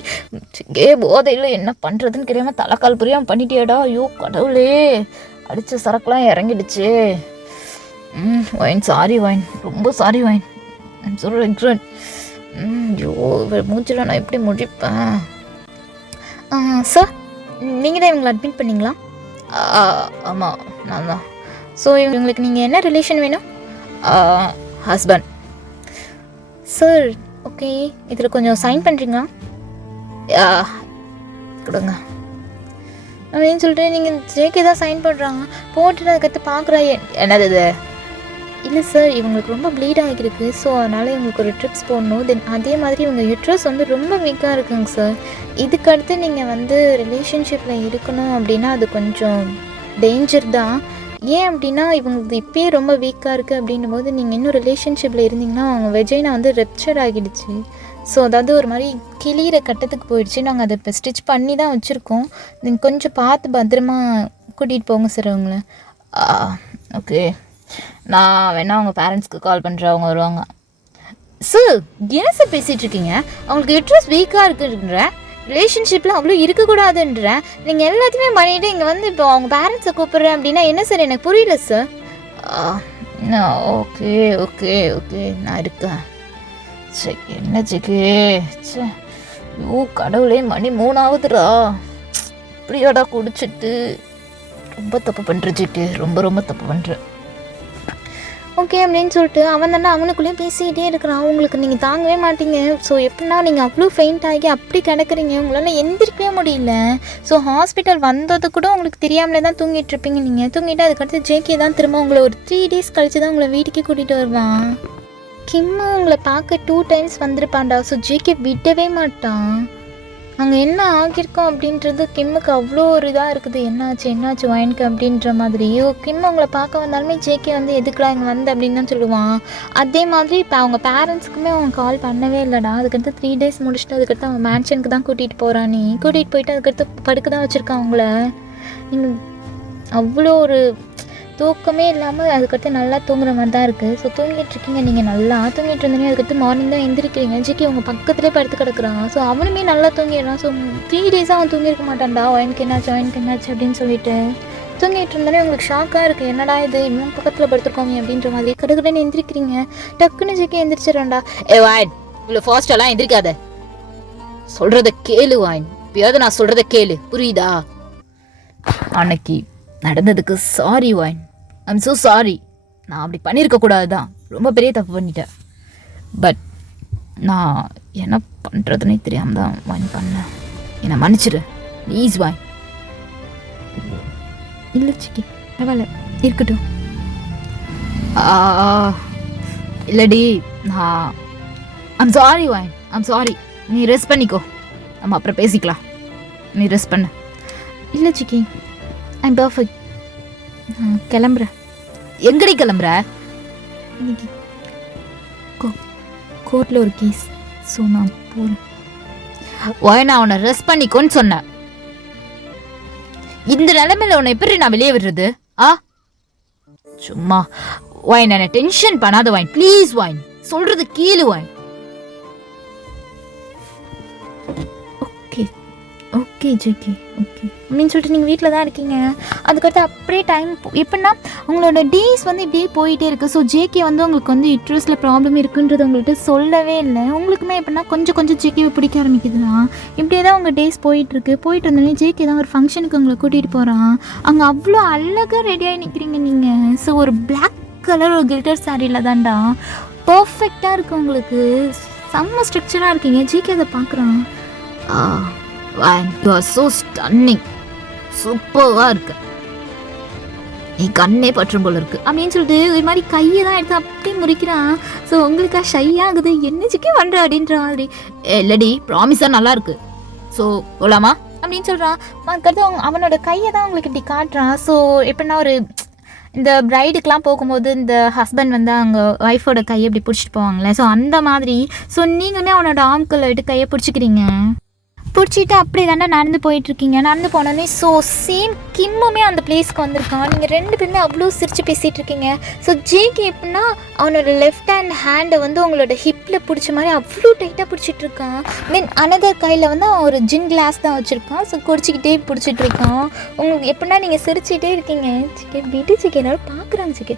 போதையில் என்ன பண்ணுறதுன்னு தெரியாமல் தலைக்கால் புரியாமல் பண்ணிட்டியாடா. ஐயோ கடவுளே, அடித்த சரக்குலாம் இறங்கிடுச்சு. வைன் சாரி வைன், ரொம்ப sorry wine, I'm so regret. ஐயோ மூச்சில் நான் எப்படி முடிப்பேன். சார் நீங்கள் தான் இவங்களை அட்மிட் பண்ணிங்களா? ஆமாம் நான் தான். ஸோ இவங்களுக்கு நீங்கள் என்ன ரிலேஷன் வேணும்? ஹஸ்பண்ட். சார் ஓகே இதில் கொஞ்சம் சைன் பண்ணுறீங்களா? கொடுங்க அப்படின்னு சொல்லிட்டு நீங்கள் ஜேகே தான் சைன் பண்ணுறாங்க. போட்டுட்டு அதுக்கடுத்து பார்க்குறா. என்னது இது? இல்லை சார் இவங்களுக்கு ரொம்ப ப்ளீட் ஆகிருக்கு. ஸோ அதனால் இவங்களுக்கு ஒரு ட்ரிப்ஸ் போடணும். தென் அதே மாதிரி இவங்க யூட்ரஸ் வந்து ரொம்ப வீக்காக இருக்குங்க சார். இதுக்கடுத்து நீங்கள் வந்து ரிலேஷன்ஷிப்பில் இருக்கணும் அப்படின்னா அது கொஞ்சம் டேஞ்சர் தான். ஏன் அப்படின்னா இவங்களுக்கு இப்போயே ரொம்ப வீக்காக இருக்குது அப்படின்னும் போது நீங்கள் இன்னும் ரிலேஷன்ஷிப்பில் இருந்தீங்கன்னா அவங்க வெஜைனா வந்து ரெப்சர் ஆகிடுச்சு. ஸோ அதாவது ஒரு மாதிரி கிளியிற கட்டத்துக்கு போயிடுச்சு. நாங்கள் அதை இப்போ ஸ்டிச் பண்ணி தான் வச்சுருக்கோம். நீங்கள் கொஞ்சம் பார்த்து பத்திரமா கூட்டிகிட்டு போங்க சார் அவங்கள. ஓகே நான் வேணா அவங்க பேரண்ட்ஸ்க்கு கால் பண்ணுறேன், அவங்க வருவாங்க. சார் என்ன சார் பேசிகிட்டு இருக்கீங்க? அவங்களுக்கு யூட்ரஸ் வீக்காக இருக்குன்ற ரிலேஷன்ஷிப்பில் அவ்வளோ இருக்கக்கூடாதுன்ற நீங்கள் எல்லாத்தையுமே பண்ணிவிட்டு இங்கே வந்து இப்போ அவங்க பேரண்ட்ஸை கூப்பிட்றேன் அப்படின்னா என்ன சார்? எனக்கு புரியல சார். ஓகே ஓகே ஓகே நான் இருக்கேன். சரி என்ன சிக்கே, ஐயோ கடவுளே, மணி 3 ஆகுதுடா. இப்படியாடா குடிச்சிட்டு ரொம்ப தப்பு பண்ணுற ஜிக்கு, ரொம்ப ரொம்ப தப்பு பண்ணுற. ஓகே அப்படின்னு சொல்லிட்டு அவன் தானே அவனுக்குள்ளேயும் பேசிக்கிட்டே இருக்கிறான். உங்களுக்கு நீங்கள் தாங்கவே மாட்டீங்க. ஸோ எப்படின்னா நீங்கள் அவ்வளோ ஃபெயிண்ட் ஆகி அப்படி கிடக்குறீங்க, உங்களால் எந்திரிக்கவே முடியல. ஸோ ஹாஸ்பிட்டல் வந்தது கூட உங்களுக்கு தெரியாமலே தான் தூங்கிட்டு இருப்பீங்க. நீங்கள் தூங்கிட்டு அதுக்கடுத்து ஜேகே தான் திரும்ப உங்களை ஒரு 3 days கழிச்சு தான் உங்களை வீட்டுக்கே கூட்டிகிட்டு வருவான். கிம்மு உங்களை பார்க்க 2 times வந்திருப்பான்டா. ஸோ ஜேகே விடவே மாட்டான். அங்கே என்ன ஆகியிருக்கோம் அப்படின்றது கிம்முக்கு அவ்வளோ ஒரு இதாக இருக்குது. என்னாச்சு வாயினுக்கு அப்படின்ற மாதிரி. கிம் உங்களை பார்க்க வந்தாலுமே ஜேகே வந்து எதுக்குடா இங்கே வந்து அப்படின்னு தான் சொல்லுவான். அதே மாதிரி இப்போ அவங்க பேரண்ட்ஸுக்குமே அவன் கால் பண்ணவே இல்லைடா. அதுக்கடுத்து 3 days முடிச்சுட்டு அதுக்கடுத்து அவன் மேன்ஷனுக்கு தான் கூட்டிகிட்டு போகிறான். நீ கூட்டிகிட்டு போயிட்டு அதுக்கடுத்து படுக்க தான் வச்சுருக்கான் அவங்கள. நீங்கள் அவ்வளோ ஒரு தூக்கமே இல்லாமல் அதுக்கடுத்து நல்லா தூங்குற மாதிரி தான் இருக்குது. ஸோ தூங்கிட்டு இருக்கீங்க, நீங்கள் நல்லா தூங்கிட்டு இருந்தீங்க. அதுக்கடுத்து மார்னிங் தான் எந்திரிக்கிறீங்க. ஜிக்கி உங்கள் பக்கத்துலேயே படுத்து கிடக்குறான். ஸோ அவனுமே நல்லா தூங்கிடுறான். ஸோ 3 days அவன் தூங்கியிருக்க மாட்டான்டா. எனக்கு என்னாச்சு அப்படின்னு சொல்லிட்டு தூங்கிட்டு இருந்தாலே உங்களுக்கு ஷாக்காக இருக்குது. என்னடா இது இன்னும் பக்கத்தில் படுத்துருக்கோங்க அப்படின்ற மாதிரி. கடுக்கடன்னு எந்திரிக்கிறீங்க. டக்குன்னு ஜிக்கி எந்திரிச்சிடறான்டா. வாயின், இவ்வளோ ஃபாஸ்டெல்லாம் எந்திரிக்காத, சொல்கிறத கேளு வாயின். இப்பயாவது நான் சொல்கிறத கேளு, புரியுதா? அன்னைக்கு நடந்ததுக்கு சாரி வாயின், ஐம் ஸோ சாரி. நான் அப்படி பண்ணியிருக்க கூடாது தான், ரொம்ப பெரிய தப்பு பண்ணிட்டேன். பட் நான் என்ன பண்ணுறதுனே தெரியாமல் தான் வாயின் பண்ணேன். என்னை மன்னிச்சிடு ப்ளீஸ் வாயின். இல்லை சிக்கி பரவாயில்ல இருக்கட்டும். இல்லடி, நான் ஐம் சாரி வாயின், ஐம் சாரி. நீ ரெஸ்ட் பண்ணிக்கோ, நம்ம அப்புறம் பேசிக்கலாம். நீ ரெஸ்ட் பண்ண. இல்லை சிக்கி ஐம் பர்ஃபெக்ட். கிளம்புறேன். எங்கடி கிளம்புற? இன்னைக்கு கோர்ட்டில் ஒரு கேஸ். ஸோ நான் போகிறேன். வாய், நான் உன்னை ரெஸ்ட் பண்ணிக்கோன்னு சொன்னேன். இந்த நிலைமையில உன்னை எப்படி நான் வெளியே விடுறது? சும்மா வாயின், என்ன டென்ஷன் பண்ணாத வாயின், ப்ளீஸ் வாயின், சொல்றது கேளு வாயின். ஓகே ஜேகே ஓகே அப்படின்னு சொல்லிட்டு நீங்கள் வீட்டில் தான் இருக்கீங்க. அதுக்கடுத்து அப்படியே டைம் எப்படின்னா உங்களோட டேஸ் வந்து இப்படியே போயிட்டே இருக்குது. ஸோ ஜேகே வந்து உங்களுக்கு வந்து யூட்ரஸில் ப்ராப்ளம் இருக்குன்றது உங்கள்கிட்ட சொல்லவே இல்லை. உங்களுக்குமே எப்படின்னா கொஞ்சம் ஜேகேவை பிடிக்க ஆரம்பிக்குதுன்னா இப்படியே தான் உங்கள் டேஸ் போயிட்டு இருந்தோடனே ஜேகே தான் ஒரு ஃபங்க்ஷனுக்கு உங்களை கூட்டிகிட்டு போகிறான். அங்கே அவ்வளோ அழகாக ரெடியாகி நிற்கிறீங்க நீங்கள். ஸோ ஒரு பிளாக் கலர் ஒரு கில்டர் சாரியில் தான்டா பர்ஃபெக்டாக இருக்குது உங்களுக்கு. செம்ம ஸ்ட்ரக்சராக இருக்கீங்க. ஜேகே அதை பார்க்குறான். You are so stunning. சூப்பராக இருக்கு. நீ கண்ணே பற்றும் போல இருக்கு அப்படின்னு சொல்லிட்டு ஒரு மாதிரி கையை தான் எடுத்து அப்படியே முறிக்கிறான். ஸோ உங்களுக்கா ஷை ஆகுது, என்ன சிக்கே பண்ணுற அப்படின்ற மாதிரி. இல்லடி, ப்ராமிஸாக நல்லா இருக்கு. ஸோ போலாமா அப்படின்னு சொல்கிறான். அதுக்கடுத்து அவனோட கையை தான் உங்களுக்கு இப்படி காட்டுறான். ஸோ எப்படின்னா ஒரு இந்த பிரைடுக்கெலாம் போகும்போது இந்த ஹஸ்பண்ட் வந்து அவங்க ஒய்ஃபோட கையை இப்படி பிடிச்சிட்டு போவாங்களே, ஸோ அந்த மாதிரி. ஸோ நீங்களுமே அவனோட ஆம்குள்ள விட்டு கையை பிடிச்சிக்கிறீங்க. பிடிச்சிட்டு அப்படியே தானே நடந்து போயிட்டுருக்கீங்க. நடந்து போனோடனே ஸோ சேம் கிம்முமே அந்த பிளேஸ்க்கு வந்திருக்கான். நீங்கள் 2 பேருமே அவ்வளோ சிரித்து பேசிகிட்டு இருக்கீங்க. ஸோ ஜேகே எப்படின்னா அவனோட லெஃப்ட் ஹேண்டை வந்து உங்களோட ஹிப்பில் பிடிச்ச மாதிரி அவ்வளோ டைட்டாக பிடிச்சிட்டு இருக்கான். தென் அனதர் கையில் வந்து அவன் ஒரு ஜின் கிளாஸ் தான் வச்சுருக்கான். ஸோ குடிச்சிக்கிட்டே பிடிச்சிட்டு இருக்கான். உங்களுக்கு எப்படின்னா நீங்கள் சிரிச்சிட்டே இருக்கீங்க. ஜேகே விடு ஜேகே, எல்லாரும் பார்க்குறாங்க ஜேகே.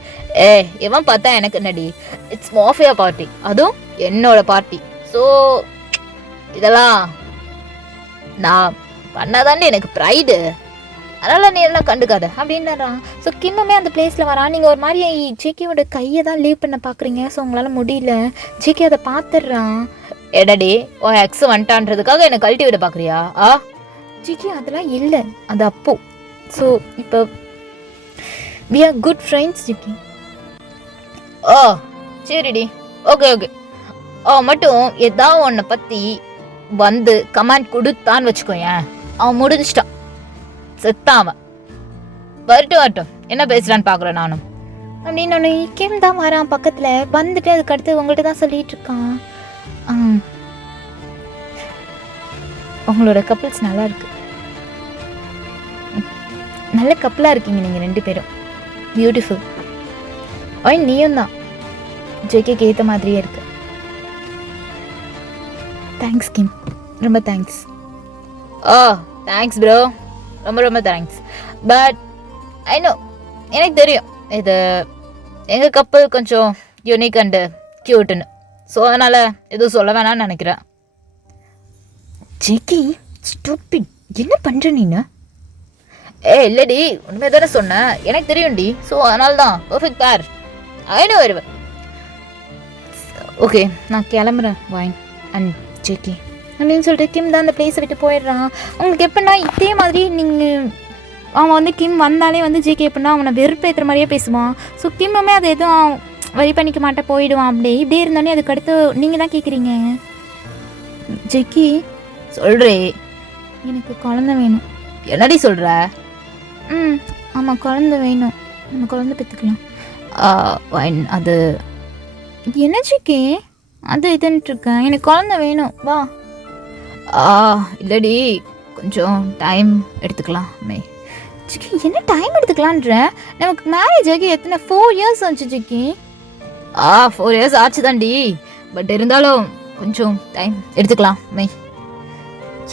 எவன் பார்த்தா எனக்கு என்னடி, இட்ஸ் மாஃபியா பார்ட்டி, அதுவும் என்னோட பார்ட்டி. ஸோ இதெல்லாம் நான் பண்ணாதாண்டி எனக்கு ப்ரைடு, அதனால் நீ எல்லாம் கண்டுக்காத அப்படின்றான். ஸோ கிம்முமே அந்த பிளேஸில் வரான். நீங்கள் ஒரு மாதிரி ஜேகேவோட கையை தான் லீவ் பண்ண பார்க்குறீங்க. ஸோ உங்களால் முடியல. ஜேகே அதை பார்த்துடுறான். எடடி, ஓ எக்ஸ் வந்துட்டான்றதுக்காக என்னை கழட்டி விட பார்க்குறியா? ஜேகே அதெல்லாம் இல்லை, அது அப்போ. ஸோ இப்போ we are good friends JK. சரிடி, ஓகே. மட்டும் ஏதாவது உன்னை பற்றி வந்து கமெண்ட் கொடுத்தான்னு வச்சுக்கோயேன், அவன் முடிஞ்சிட்டான், செத்தான் அவன். வரட்டும், என்ன பேசுறான்னு பார்க்குறேன் நானும் அப்படின்னு ஒன்று கிம் தான் வரான் பக்கத்தில். வந்துட்டு அதுக்கடுத்து உங்கள்கிட்ட தான் சொல்லிட்டு இருக்கான். உங்களோட கப்பிள்ஸ் நல்லா இருக்கு, நல்ல கப்பலாக இருக்கீங்க நீங்கள் 2 பேரும், பியூட்டிஃபுல். நீயும் தான் ஜேகேக்கு ஏற்ற மாதிரியே இருக்கு. தேங்க்ஸ் கிம், ரொம்ப தேங்க்ஸ். தேங்க்ஸ் ப்ரோ, ரொம்ப தேங்க்ஸ். பட் ஐ நோ, எனக்கு தெரியும் இது எங்கள் கப்பல் கொஞ்சம் யூனிக் அண்டு க்யூட்டுன்னு. ஸோ அதனால் எதுவும் சொல்ல வேணான்னு நினைக்கிறேன். ஜெகி ஸ்டூபிட், என்ன பண்ற நீனு? இல்லடி, உண்மையை தானே சொன்னேன், எனக்கு தெரியும்டி. ஸோ அதனால தான் பர்ஃபெக்ட் பேர். ஐநோ வருவேன். ஓகே, நான் கிளம்புறேன் வைன் அண்ட் ஜெகி அப்படின்னு சொல்லிட்டு கிம் தான் அந்த பிளேஸை விட்டு போயிடுறான். உங்களுக்கு எப்படின்னா இதே மாதிரி நீங்கள் அவன் வந்து கிம் வந்தாலே வந்து ஜேகே எப்படின்னா அவனை வெறுப்பேற்றுற மாதிரியே பேசுவான். ஸோ கிம்முமே அதை எதுவும் வரி பண்ணிக்க மாட்டேன், போயிடுவான். இப்படியே இருந்தோடனே அதுக்கடுத்து நீங்கள் தான் கேட்குறீங்க. ஜெக்கி சொல்கிறே, எனக்கு குழந்த வேணும். என்னடி சொல்கிற? ஆமாம், குழந்த வேணும், நம்ம குழந்த பெற்றுக்கலாம். அது என்ன ஜெக்கி அது இதுன்ட்டு இருக்கேன், எனக்கு குழந்த வேணும், வா. இல்லடி, கொஞ்சம் டைம் எடுத்துக்கலாம். ஜிக்கி என்ன டைம் எடுத்துக்கலான்ற? நமக்கு மேரேஜ் ஆகி எத்தனை 4 years ஆச்சு ஜிக்கி. 4 years ஆச்சு தாண்டி, பட் இருந்தாலும் கொஞ்சம் டைம் எடுத்துக்கலாம்.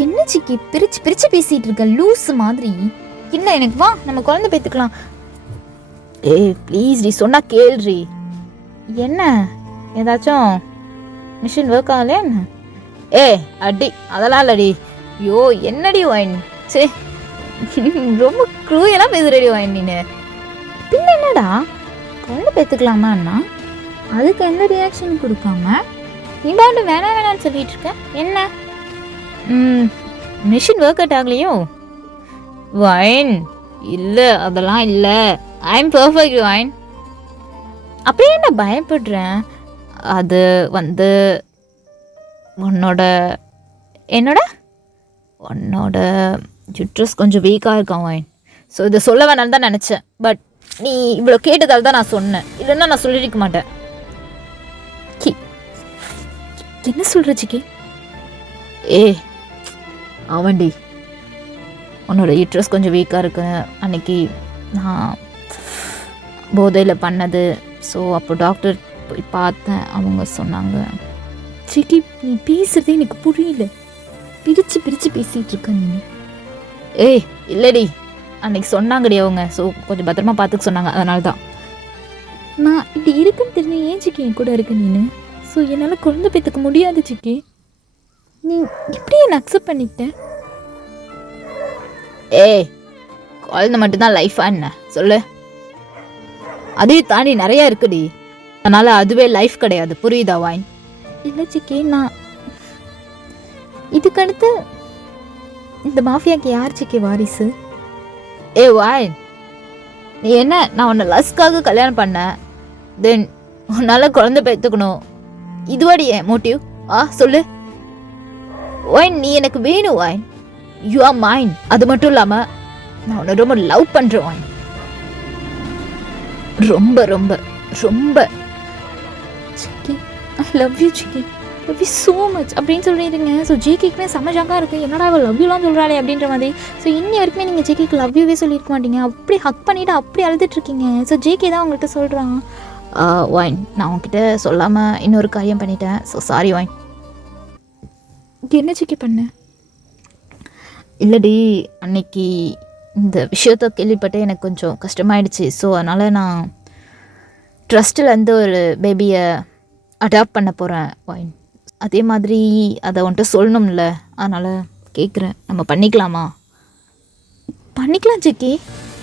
என்ன ஜிக்கி பிரிச்சு பிரிச்சு பேசிட்டு இருக்க லூஸ் மாதிரி? இல்லை எனக்கு வா, நம்ம குழந்தை பேத்துக்கலாம். ப்ளீஸ் டி, சொன்னா கேள்றி. என்ன ஏதாச்சும் மிஷின் ஒர்க் ஆகல என்ன? அடி அதெல்லாம் இல்லடி. ஐயோ என்னடி வைன், சே ரொம்ப க்ரூயெல்லாம் பேசுறடி வைன் நீனு. பின்ன என்னடா, குழந்தை பேத்துக்கலாமான்னா அதுக்கு எந்த ரியாக்ஷன் கொடுக்காம நீ பாட்டு வேணாம் வேணான்னு சொல்லிட்டு இருக்க. என்ன மிஷின் ஒர்க் அவுட் ஆகலையோ? வைன் இல்லை, அதெல்லாம் இல்லை, ஐ எம் பர்ஃபெக்ட் வைன். அப்படியே என்ன பயப்படுறேன்? அது வந்து உன்னோட யூட்ரஸ் கொஞ்சம் வீக்காக இருக்கான் வைன். ஸோ இதை சொல்ல வேணான்னு தான் நினச்சேன், பட் நீ இவ்வளோ கேட்டதால் தான் நான் சொன்னேன், இல்லைன்னா நான் சொல்லியிருக்க மாட்டேன். என்ன சொல்கிற ஜிக்கி? அவன்டி, உன்னோட யூட்ரஸ் கொஞ்சம் வீக்காக இருக்கு. அன்னைக்கு நான் போதையில் பண்ணது. ஸோ அப்போ டாக்டர் போய் பார்த்தேன், அவங்க சொன்னாங்க. ஜிக்கி நீ பேசுகிறதே எனக்கு புரியல, பிரித்து பிரித்து பேசிகிட்டு இருக்க நீ. இல்லடி, அன்னைக்கு சொன்னாங்கடி அவங்க. ஸோ கொஞ்சம் பத்திரமா பார்த்துக்க சொன்னாங்க, அதனால தான் நான் இப்படி இருக்குன்னு தெரிஞ்சு ஏன் ஜிக்கி என் கூட இருக்க நீனு. ஸோ என்னால் குழந்தை பேத்துக்க முடியாது ஜிக்கி. நீ எப்படி என்னை அக்செப்ட் பண்ணிக்கிட்டேன்? குழந்தை மட்டும்தான் லைஃபா என்ன சொல்லு? அதையும் தாண்டி நிறையா இருக்குடி, அதனால் அதுவே லைஃப் கிடையாது, புரியுதா வாயின்? இல்லை ஜிக்கி, நான் இதுக்கடுத்து இந்த மாஃபியாக்கு யார் ஜிக்கி வாரிசு? வாயின், நீ என்ன, நான் உன்னை லஸ்க்காக கல்யாணம் பண்ணேன், தென் உன்னால் குழந்தை பெற்றுக்கணும், இதுவாடி என் மோட்டிவ்? சொல்லு வாயின். நீ எனக்கு வேணும் வாயின், யூ ஆர் மைண்ட். அது மட்டும் இல்லாமல் நான் உன்னை ரொம்ப லவ் பண்ணுறேன் வாயின், ரொம்ப ரொம்ப ரொம்ப. ஜிக்கி ஐ love you Jikki, love you so much அப்படின்னு சொல்லிடுங்க. ஸோ ஜிகிக்குமே செம்ம இருக்குது, என்னடா அவள் லவ் யூலாம் சொல்கிறாளே அப்படின்ற மாதிரி. ஸோ இன்னி வரைக்குமே நீங்கள் ஜிகிக்கு லவ் யூவே சொல்லியிருக்க மாட்டீங்க, அப்படி ஹக் பண்ணிவிட்டு அப்படி அழுதுட்ருக்கீங்க. ஸோ ஜிகி தான் உங்கள்கிட்ட சொல்கிறான். வாயின், நான் உங்ககிட்ட சொல்லாமல் இன்னொரு காரியம் பண்ணிட்டேன், ஸோ சாரி வாயின். என்ன ஜிக்கி பண்ண? இல்லடி, அன்னைக்கு இந்த விஷயத்த கேள்விப்பட்டு எனக்கு கொஞ்சம் கஷ்டமாயிடுச்சு. ஸோ அதனால் நான் ட்ரஸ்ட்டிலேருந்து ஒரு பேபியை அடாப்ட் பண்ண போகிறேன் வாயின். அதே மாதிரி அதை வந்துட்டு சொல்லணும்ல, அதனால் கேட்குறேன், நம்ம பண்ணிக்கலாமா? பண்ணிக்கலாம் ஜிக்கி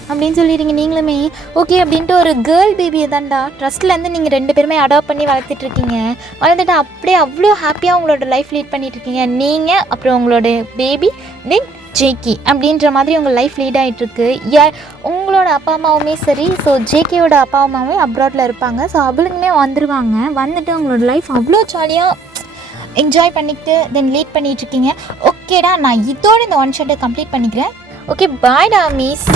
அப்படின்னு சொல்லிடுங்க நீங்களுமே. ஓகே அப்படின்ட்டு ஒரு கேர்ள் பேபியை தான்டா ட்ரஸ்ட்லேருந்து நீங்கள் 2 பேருமே அடாப்ட் பண்ணி வளர்த்துட்ருக்கீங்க. வளர்ந்துட்டு அப்படியே அவ்வளோ ஹாப்பியாக உங்களோட லைஃப் லீட் பண்ணிகிட்ருக்கீங்க. நீங்கள் அப்புறம் உங்களோட பேபி தென் ஜேகே அப்படின்ற மாதிரி உங்கள் லைஃப் லீட் ஆகிட்டுருக்கு. உங்களோட அப்பா அம்மாவுமே சரி, ஸோ ஜேகேயோட அப்பா அம்மாவுமே அப்ராட்டில் இருப்பாங்க. ஸோ அவளுக்குமே வந்துடுவாங்க. வந்துட்டு அவங்களோட லைஃப் அவ்வளோ ஜாலியாக என்ஜாய் பண்ணிக்கிட்டு தென் லீட் பண்ணிகிட்ருக்கீங்க. ஓகேடா, நான் இதோட இந்த 1 ஷாட்டை கம்ப்ளீட் பண்ணிக்கிறேன். ஓகே பாய்டா மிஸ்.